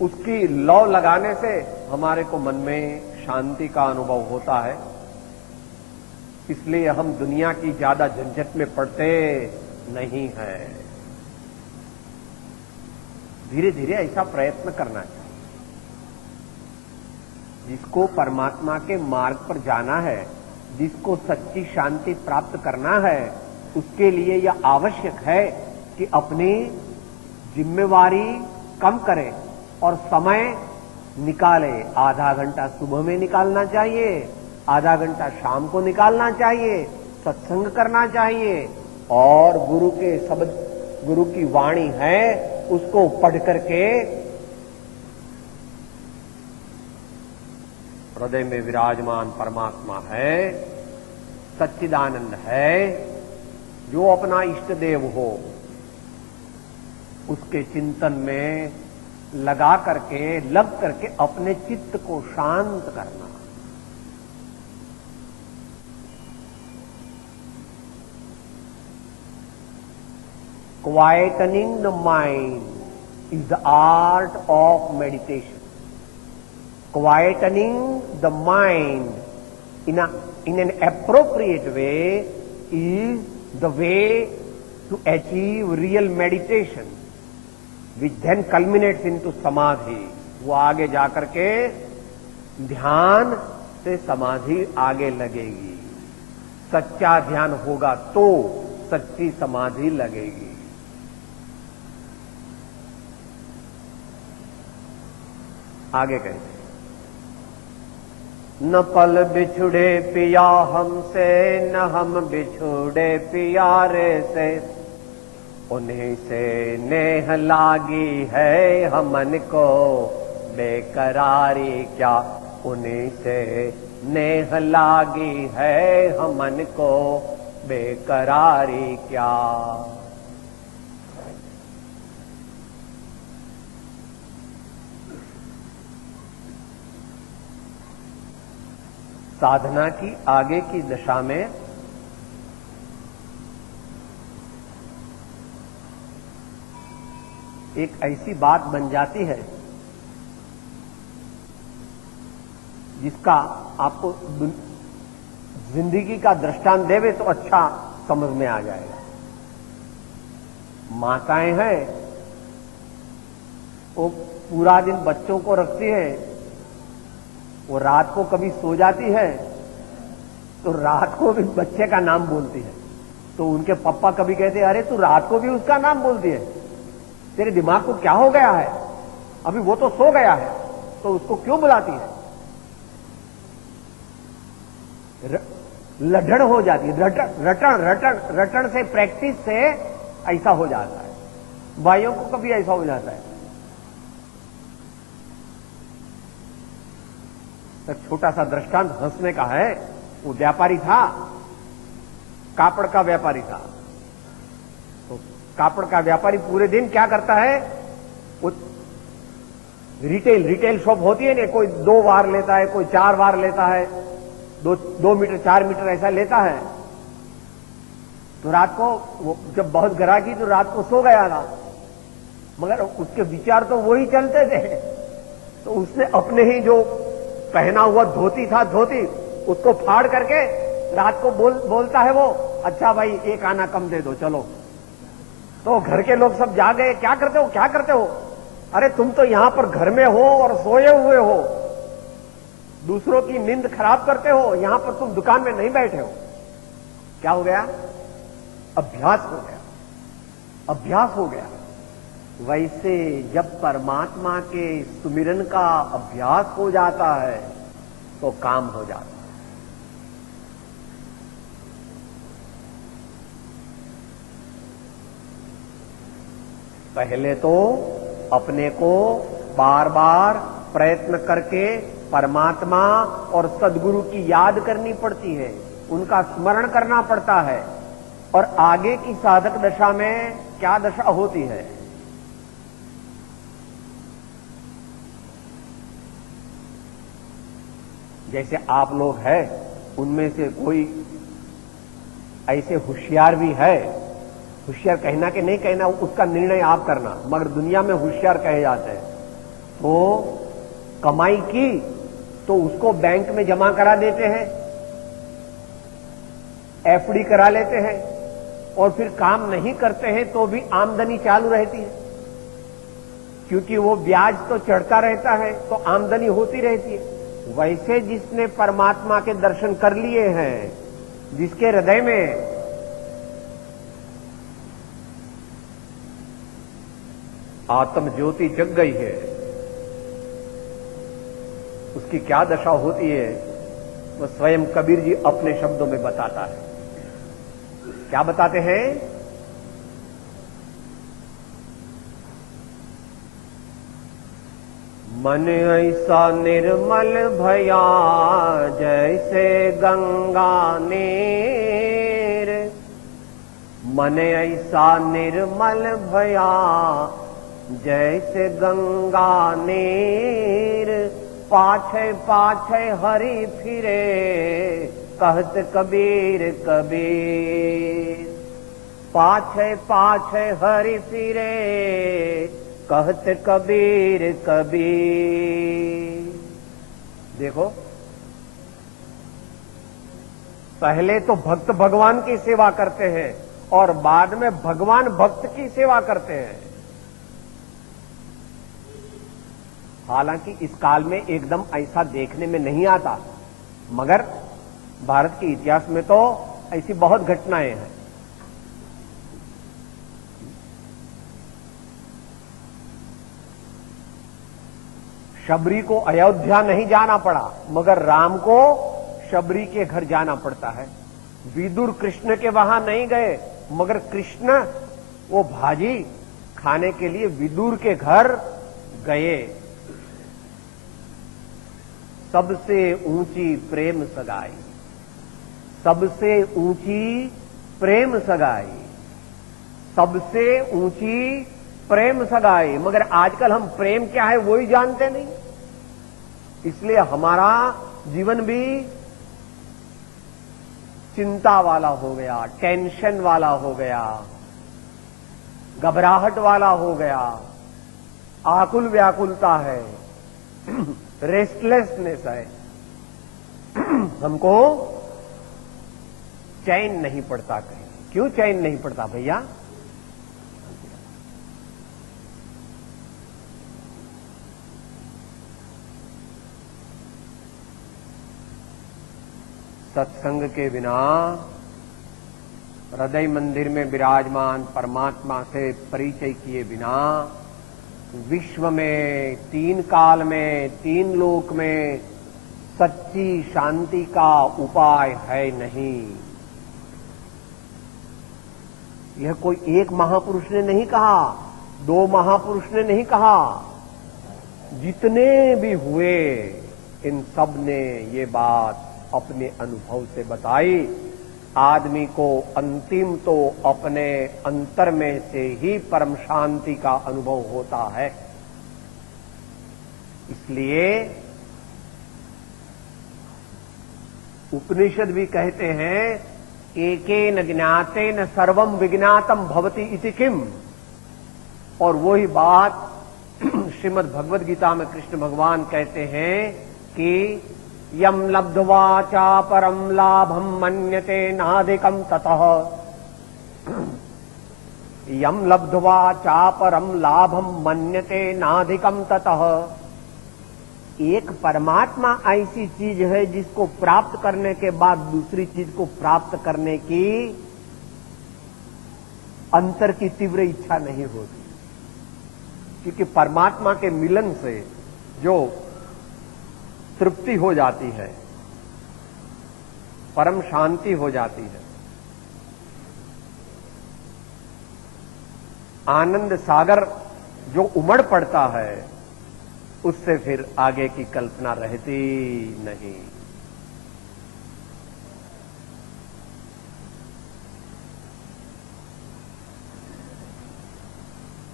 उसकी लौ लगाने से हमारे को मन में शांति का अनुभव होता है। इसलिए हम दुनिया की ज्यादा झंझट में पड़ते नहीं हैं। धीरे धीरे ऐसा प्रयत्न करना चाहिए। जिसको परमात्मा के मार्ग पर जाना है, जिसको सच्ची शांति प्राप्त करना है, उसके लिए यह आवश्यक है कि अपनी जिम्मेवारी कम करे और समय निकाले। आधा घंटा सुबह में निकालना चाहिए, आधा घंटा शाम को निकालना चाहिए, सत्संग करना चाहिए और गुरु के शब्द, गुरु की वाणी है, उसको पढ़ करके हृदय में विराजमान परमात्मा है, सच्चिदानंद है, जो अपना इष्ट देव हो, उसके चिंतन में लगा करके, लग करके अपने चित्त को शांत करना। Quietening the mind is the art of meditation. Quietening the mind in an appropriate way is the way to achieve real meditation, which then culminates into samadhi. वो आगे जाकर के ध्यान से समाधि आगे लगेगी। सच्चा ध्यान होगा तो सच्ची समाधि लगेगी। आगे कहते, न पल बिछुड़े पिया हमसे, न हम बिछुड़े प्यारे से, उन्हीं से नेह लागी है हमन को बेकरारी क्या। उन्हीं से नेह लागी है हमन को बेकरारी क्या। साधना की आगे की दशा में एक ऐसी बात बन जाती है जिसका आपको जिंदगी का दृष्टांत देवे तो अच्छा समझ में आ जाएगा। माताएं हैं, वो पूरा दिन बच्चों को रखती है, वो रात को कभी सो जाती है तो रात को भी बच्चे का नाम बोलती है। तो उनके पापा कभी कहते हैं, अरे तू रात को भी उसका नाम बोलती है, तेरे दिमाग को क्या हो गया है, अभी वो तो सो गया है तो उसको क्यों बुलाती है। लढ़न हो जाती है, रटन से, प्रैक्टिस से ऐसा हो जाता है। भाइयों को कभी ऐसा हो जाता है। एक छोटा सा दृष्टांत हंसने का है। वो व्यापारी था, कापड़ का व्यापारी था। तो कापड़ का व्यापारी पूरे दिन क्या करता है, वो रिटेल शॉप होती है ना, कोई 2 बार लेता है, कोई 4 बार लेता है, 2 मीटर 4 मीटर ऐसा लेता है। तो रात को वो जब बहुत ग्राहकी तो रात को सो गया था, मगर उसके विचार तो वही चलते थे। तो उसने अपने ही जो पहना हुआ धोती था, धोती उसको फाड़ करके रात को बोलता है वो, अच्छा भाई 1 आना कम दे दो चलो। तो घर के लोग सब जा गए, क्या करते हो क्या करते हो, अरे तुम तो यहां पर घर में हो और सोए हुए हो, दूसरों की नींद खराब करते हो, यहां पर तुम दुकान में नहीं बैठे हो। क्या हो गया, अभ्यास हो गया, अभ्यास हो गया। वैसे जब परमात्मा के सुमिरन का अभ्यास हो जाता है तो काम हो जाता है। पहले तो अपने को बार बार प्रयत्न करके परमात्मा और सद्गुरु की याद करनी पड़ती है, उनका स्मरण करना पड़ता है। और आगे की साधक दशा में क्या दशा होती है? जैसे आप लोग हैं, उनमें से कोई ऐसे होशियार भी है, होशियार कहना कि नहीं कहना उसका निर्णय आप करना, मगर दुनिया में होशियार कहे जाते हैं। तो कमाई की तो उसको बैंक में जमा करा देते हैं, एफडी करा लेते हैं, और फिर काम नहीं करते हैं तो भी आमदनी चालू रहती है, क्योंकि वो ब्याज तो चढ़ता रहता है तो आमदनी होती रहती है। वैसे जिसने परमात्मा के दर्शन कर लिए हैं, जिसके हृदय में आत्म ज्योति जग गई है, उसकी क्या दशा होती है वो स्वयं कबीर जी अपने शब्दों में बताता है। क्या बताते हैं? मन ऐसा निर्मल भया जैसे गंगा नीर, मन ऐसा निर्मल भया जैसे गंगा नीर, पाछे पाछे हरि फिरे कहत कबीर कबीर, पाछे पाछे हरि फिरे कहत कबीर कबीर। देखो, पहले तो भक्त भगवान की सेवा करते हैं और बाद में भगवान भक्त की सेवा करते हैं। हालांकि इस काल में एकदम ऐसा देखने में नहीं आता, मगर भारत के इतिहास में तो ऐसी बहुत घटनाएं हैं। शबरी को अयोध्या नहीं जाना पड़ा, मगर राम को शबरी के घर जाना पड़ता है। विदुर कृष्ण के वहां नहीं गए, मगर कृष्ण वो भाजी खाने के लिए विदुर के घर गए। सबसे ऊंची प्रेम सगाई, सबसे ऊंची प्रेम सगाई, सबसे ऊंची प्रेम सगाई। मगर आजकल हम प्रेम क्या है वो ही जानते नहीं, इसलिए हमारा जीवन भी चिंता वाला हो गया, टेंशन वाला हो गया, घबराहट वाला हो गया, आकुल व्याकुलता है, रेस्टलेसनेस है। हमको चैन नहीं पड़ता कहीं। क्यों चैन नहीं पड़ता भैया? सत्संग के बिना, हृदय मंदिर में विराजमान परमात्मा से परिचय किए बिना, विश्व में, तीन काल में, तीन लोक में सच्ची शांति का उपाय है नहीं। यह कोई एक महापुरुष ने नहीं कहा, दो महापुरुष ने नहीं कहा, जितने भी हुए इन सब ने ये बात अपने अनुभव से बताई। आदमी को अंतिम तो अपने अंतर में से ही परम शांति का अनुभव होता है। इसलिए उपनिषद भी कहते हैं, एकेन ज्ञातेन सर्वम विज्ञातम भवति इति किम। और वही बात श्रीमद् भगवद गीता में कृष्ण भगवान कहते हैं कि यम लब्ध्वा चा परम लाभम मन्यते नाधिकम ततः, यम लब्ध्वा चा परम लाभम मन्यते नाधिकम ततः। एक परमात्मा ऐसी चीज है जिसको प्राप्त करने के बाद दूसरी चीज को प्राप्त करने की अंतर की तीव्र इच्छा नहीं होती, क्योंकि परमात्मा के मिलन से जो तृप्ति हो जाती है, परम शांति हो जाती है, आनंद सागर जो उमड़ पड़ता है, उससे फिर आगे की कल्पना रहती नहीं।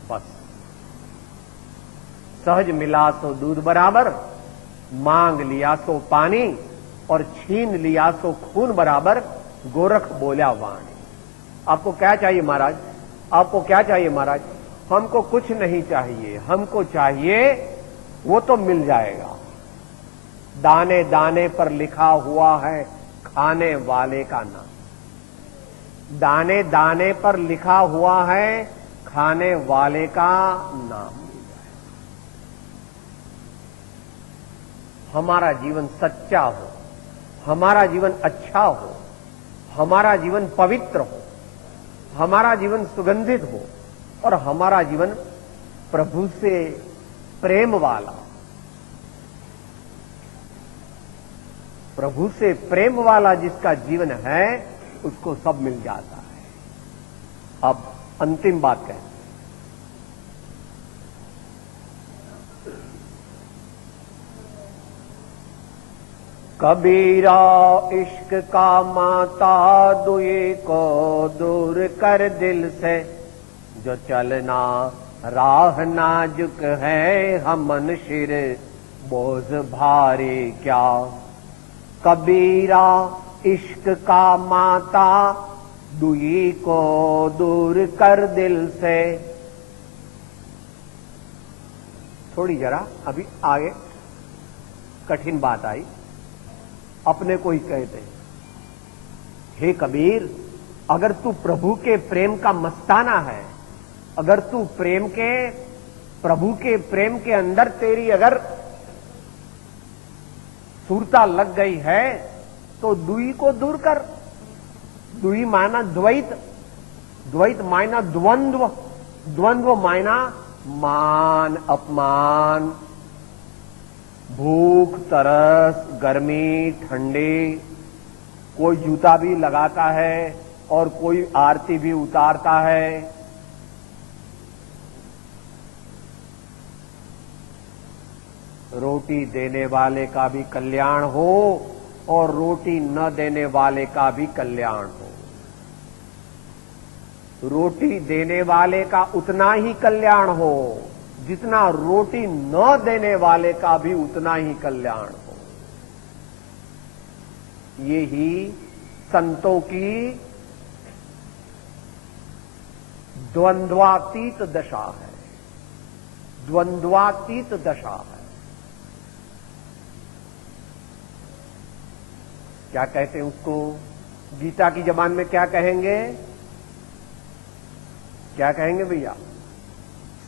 बस सहज मिला सो दूध बराबर, मांग लिया सो पानी, और छीन लिया सो खून बराबर, गोरख बोला वाणी। आपको क्या चाहिए महाराज? आपको क्या चाहिए महाराज? हमको कुछ नहीं चाहिए, हमको चाहिए वो तो मिल जाएगा। दाने दाने पर लिखा हुआ है खाने वाले का नाम। दाने दाने पर लिखा हुआ है खाने वाले का नाम। हमारा जीवन सच्चा हो, हमारा जीवन अच्छा हो, हमारा जीवन पवित्र हो, हमारा जीवन सुगंधित हो, और हमारा जीवन प्रभु से प्रेम वाला। प्रभु से प्रेम वाला जिसका जीवन है, उसको सब मिल जाता है। अब अंतिम बात कहते हैं, कबीरा इश्क का माता दुए को दूर कर दिल से, जो चलना राह नाजुक है हमन शिर बोझ भारी क्या। कबीरा इश्क का माता दुई को दूर कर दिल से। थोड़ी जरा अभी आगे कठिन बात आई, अपने को ही कहते हैं, हे कबीर, अगर तू प्रभु के प्रेम का मस्ताना है, अगर तू प्रभु के प्रेम के अंदर तेरी अगर सुरता लग गई है, तो दुई को दूर कर। दुई मायना द्वैत, द्वैत मायना द्वंद्व, द्वंद्व मायना मान अपमान, भूख तरस, गर्मी ठंडी। कोई जूता भी लगाता है और कोई आरती भी उतारता है। रोटी देने वाले का भी कल्याण हो और रोटी न देने वाले का भी कल्याण हो। रोटी देने वाले का उतना ही कल्याण हो जितना रोटी न देने वाले का भी उतना ही कल्याण हो। ये ही संतों की द्वंद्वातीत दशा है, द्वंद्वातीत दशा है। क्या कहते हैं उसको? गीता की जबान में क्या कहेंगे? क्या कहेंगे भैया?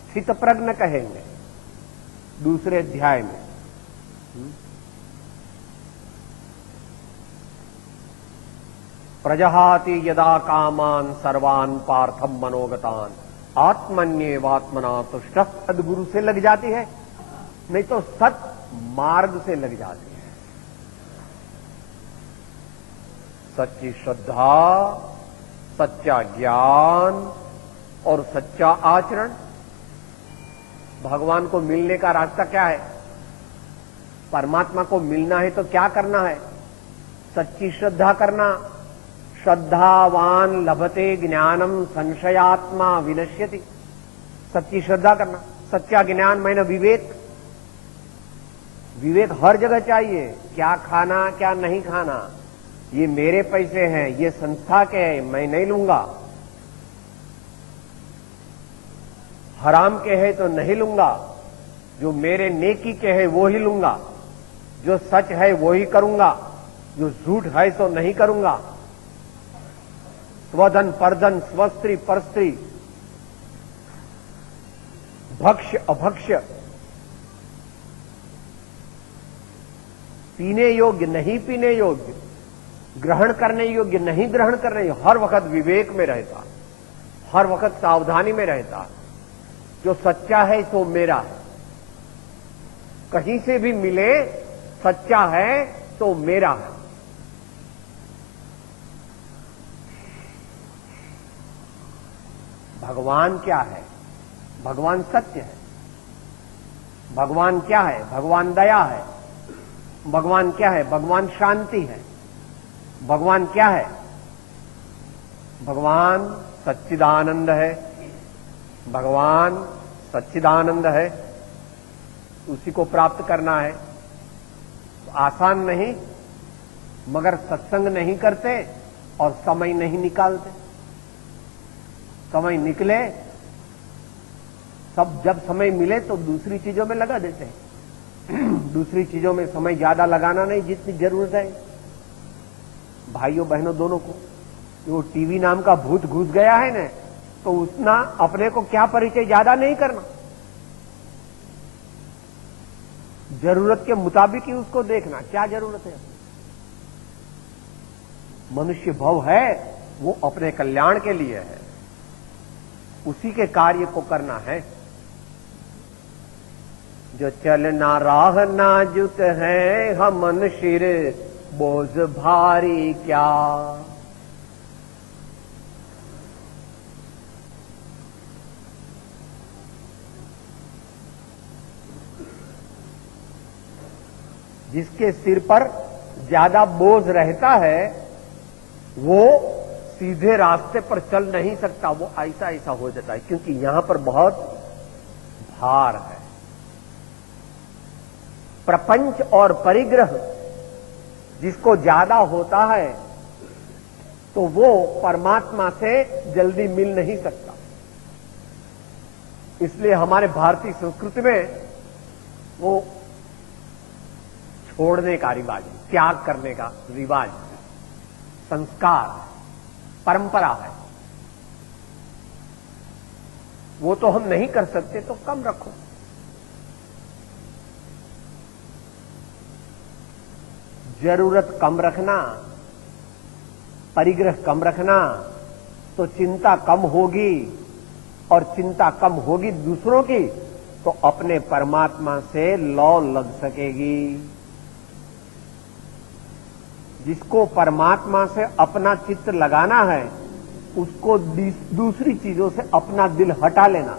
स्थित प्रज्ञ कहेंगे दूसरे अध्याय में। प्रजहाति यदा कामान सर्वान पार्थम मनोगतान आत्मन्येवात्मना तुष्ट। सदगुरु से लग जाती है, नहीं तो सत मार्ग से लग जाती है। सच्ची श्रद्धा, सच्चा ज्ञान और सच्चा आचरण। भगवान को मिलने का रास्ता क्या है? परमात्मा को मिलना है तो क्या करना है? सच्ची श्रद्धा करना। श्रद्धावान लभते ज्ञानम संशयात्मा विनश्यति। सच्ची श्रद्धा करना, सच्चा ज्ञान माने विवेक। विवेक हर जगह चाहिए। क्या खाना क्या नहीं खाना, ये मेरे पैसे हैं, ये संस्था के हैं, मैं नहीं लूंगा। हराम के है तो नहीं लूंगा, जो मेरे नेकी के है वो ही लूंगा। जो सच है वो ही करूंगा, जो झूठ है तो नहीं करूंगा। स्वधन परधन, स्वस्त्री परस्त्री, भक्ष्य अभक्ष्य, पीने योग्य नहीं पीने योग्य, ग्रहण करने योग्य नहीं ग्रहण करने योग्य, हर वक्त विवेक में रहता, हर वक्त सावधानी में रहता है। जो सच्चा है सो मेरा है, कहीं से भी मिले सच्चा है तो मेरा है। भगवान क्या है? भगवान सत्य है। भगवान क्या है? भगवान दया है। भगवान क्या है? भगवान शांति है। भगवान क्या है? भगवान सच्चिदानंद है। भगवान सच्चिदानंद है। उसी को प्राप्त करना है। तो आसान नहीं, मगर सत्संग नहीं करते और समय नहीं निकालते। समय निकले, सब जब समय मिले तो दूसरी चीजों में लगा देते हैं। दूसरी चीजों में समय ज्यादा लगाना नहीं जितनी जरूरत है। भाइयों बहनों दोनों को वो टीवी नाम का भूत घुस गया है ना, तो उतना अपने को क्या परिचय ज्यादा नहीं करना, जरूरत के मुताबिक ही उसको देखना। क्या जरूरत है? मनुष्य भव है वो अपने कल्याण के लिए है, उसी के कार्य को करना है। जो चलना राह नाजुक है, हमन शिर बोझ भारी क्या। जिसके सिर पर ज्यादा बोझ रहता है वो सीधे रास्ते पर चल नहीं सकता, वो ऐसा ऐसा हो जाता है, क्योंकि यहां पर बहुत भार है। प्रपंच और परिग्रह जिसको ज्यादा होता है तो वो परमात्मा से जल्दी मिल नहीं सकता। इसलिए हमारे भारतीय संस्कृति में वो छोड़ने का रिवाज है, त्याग करने का रिवाज है, संस्कार है, परंपरा है। वो तो हम नहीं कर सकते तो कम रखो। जरूरत कम रखना, परिग्रह कम रखना, तो चिंता कम होगी, और चिंता कम होगी दूसरों की तो अपने परमात्मा से लौ लग सकेगी। जिसको परमात्मा से अपना चित्त लगाना है उसको दूसरी चीजों से अपना दिल हटा लेना।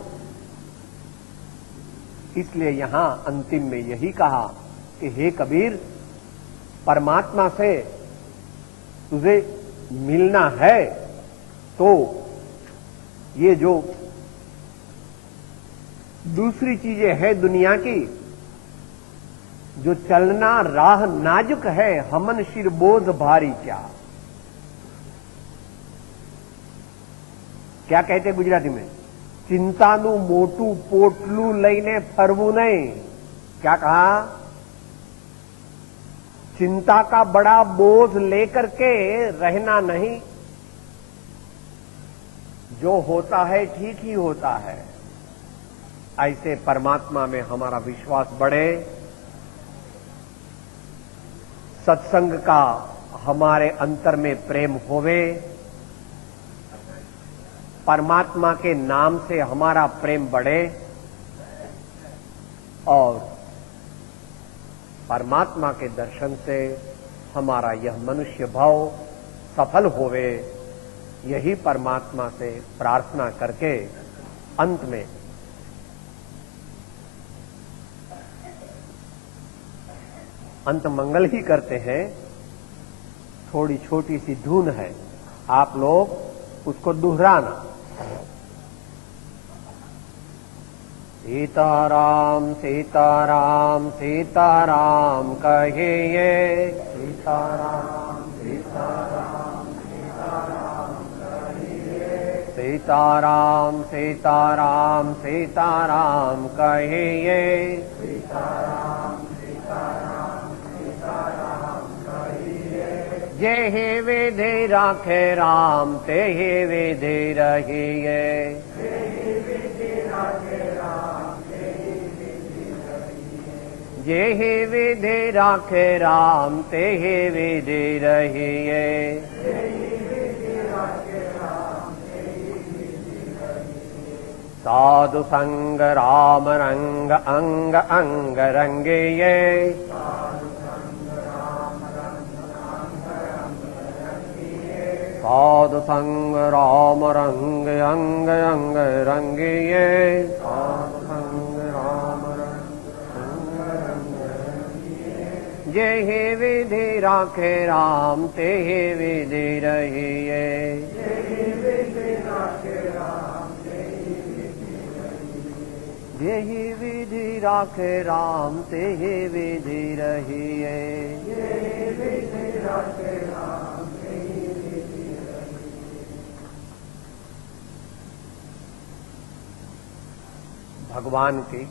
इसलिए यहां अंतिम में यही कहा कि हे कबीर, परमात्मा से तुझे मिलना है तो ये जो दूसरी चीजें हैं दुनिया की, जो चलना राह नाजुक है, हमन शिर बोझ भारी क्या। क्या कहते गुजराती में? चिंतानु मोटू पोटलू लईने फरवू नहीं। क्या कहा? चिंता का बड़ा बोझ लेकर के रहना नहीं। जो होता है ठीक ही होता है। ऐसे परमात्मा में हमारा विश्वास बढ़े, सत्संग का हमारे अंतर में प्रेम होवे, परमात्मा के नाम से हमारा प्रेम बढ़े और परमात्मा के दर्शन से हमारा यह मनुष्य भाव सफल होवे। यही परमात्मा से प्रार्थना करके अंत में अंत मंगल ही करते हैं। थोड़ी छोटी सी धुन है, आप लोग उसको दोहराना। सीताराम सीताराम सीताराम कहे ये, सीताराम सीताराम सीताराम कहे ये, सीताराम सीताराम सीताराम कहे ये, सीताराम सीताराम सीताराम कहे ये। जे हे विधि राखे राम, ते हे विधि रहिए। जे हे विधि राखे राम, ते हे विधि रहिए। साधु संग राम रंग अंग अंग रंगे ये, साधु संग राम रंग अंग अंग रंगे ये, साधु संग राम रंग अंग रंगे, जेहि विधि राखे राम तेहि विधि रहिए, जेहि विधि राखे राम तेहि विधि रहिए, भगवान के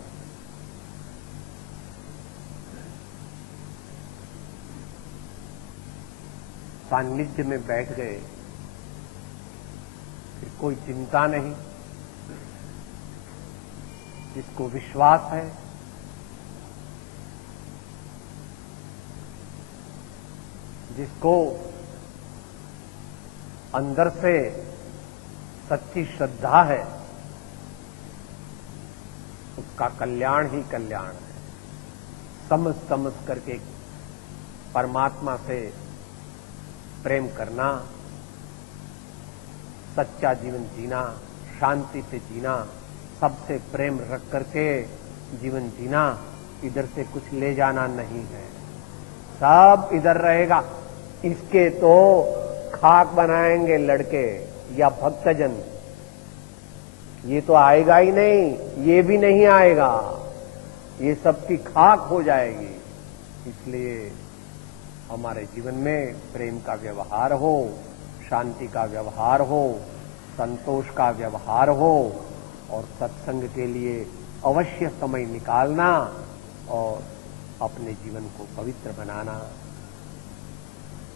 सान्निध्य में बैठ गए, फिर कोई चिंता नहीं। जिसको विश्वास है, जिसको अंदर से सच्ची श्रद्धा है, उसका कल्याण ही कल्याण है। समझ समझ करके परमात्मा से प्रेम करना, सच्चा जीवन जीना, शांति से जीना, सबसे प्रेम रख करके जीवन जीना, इधर से कुछ ले जाना नहीं है, सब इधर रहेगा। इसके तो खाक बनाएंगे लड़के या भक्तजन, ये तो आएगा ही नहीं, ये भी नहीं आएगा, ये सबकी खाक हो जाएगी। इसलिए हमारे जीवन में प्रेम का व्यवहार हो, शांति का व्यवहार हो, संतोष का व्यवहार हो, और सत्संग के लिए अवश्य समय निकालना और अपने जीवन को पवित्र बनाना।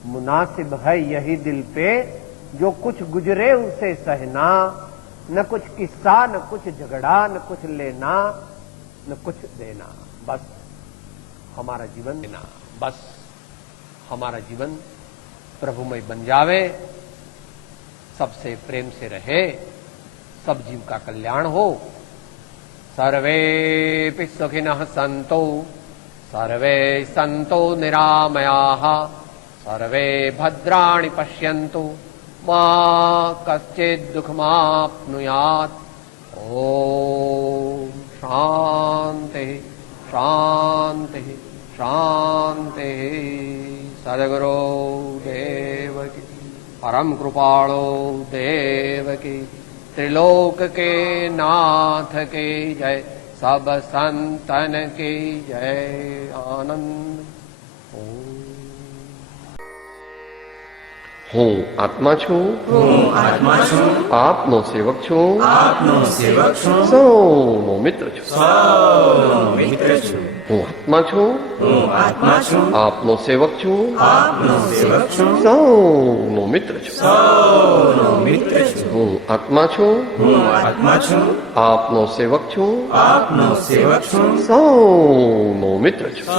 मुनासिब है यही दिल पे जो कुछ गुजरे उसे सहना, न कुछ किस्सा न कुछ झगड़ा, न कुछ लेना न कुछ देना, बस हमारा जीवन देना, बस हमारा जीवन प्रभुमय बन जावे, सबसे प्रेम से रहे, सब जीव का कल्याण हो। सर्वेपि सुखिनः सन्तु, सर्वे सन्तु निरामयाः, सर्वे भद्राणि पश्यन्तु, मा कश्चित् दुःखमाप्नुयात्। ओम शांति शांति शांति। सद्गुरु देव की, परम कृपाणो देव की, त्रिलोक के नाथ की जय, सब संतन की जय। आनंद। હું આત્મા છું, આપનો સેવક છું, સૌનો મિત્ર છું, હું આત્મા છું, આપનો સેવક છું, સૌનો મિત્ર છું, હું આત્મા છું, આપનો સેવક છું, સૌનો મિત્ર છું,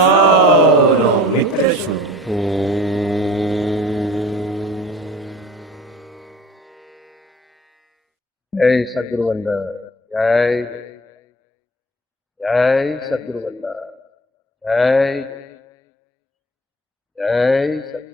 जय सद्गुरु वंदन। जय जय सद्गुरु वंदन। जय जय सद्गुरु।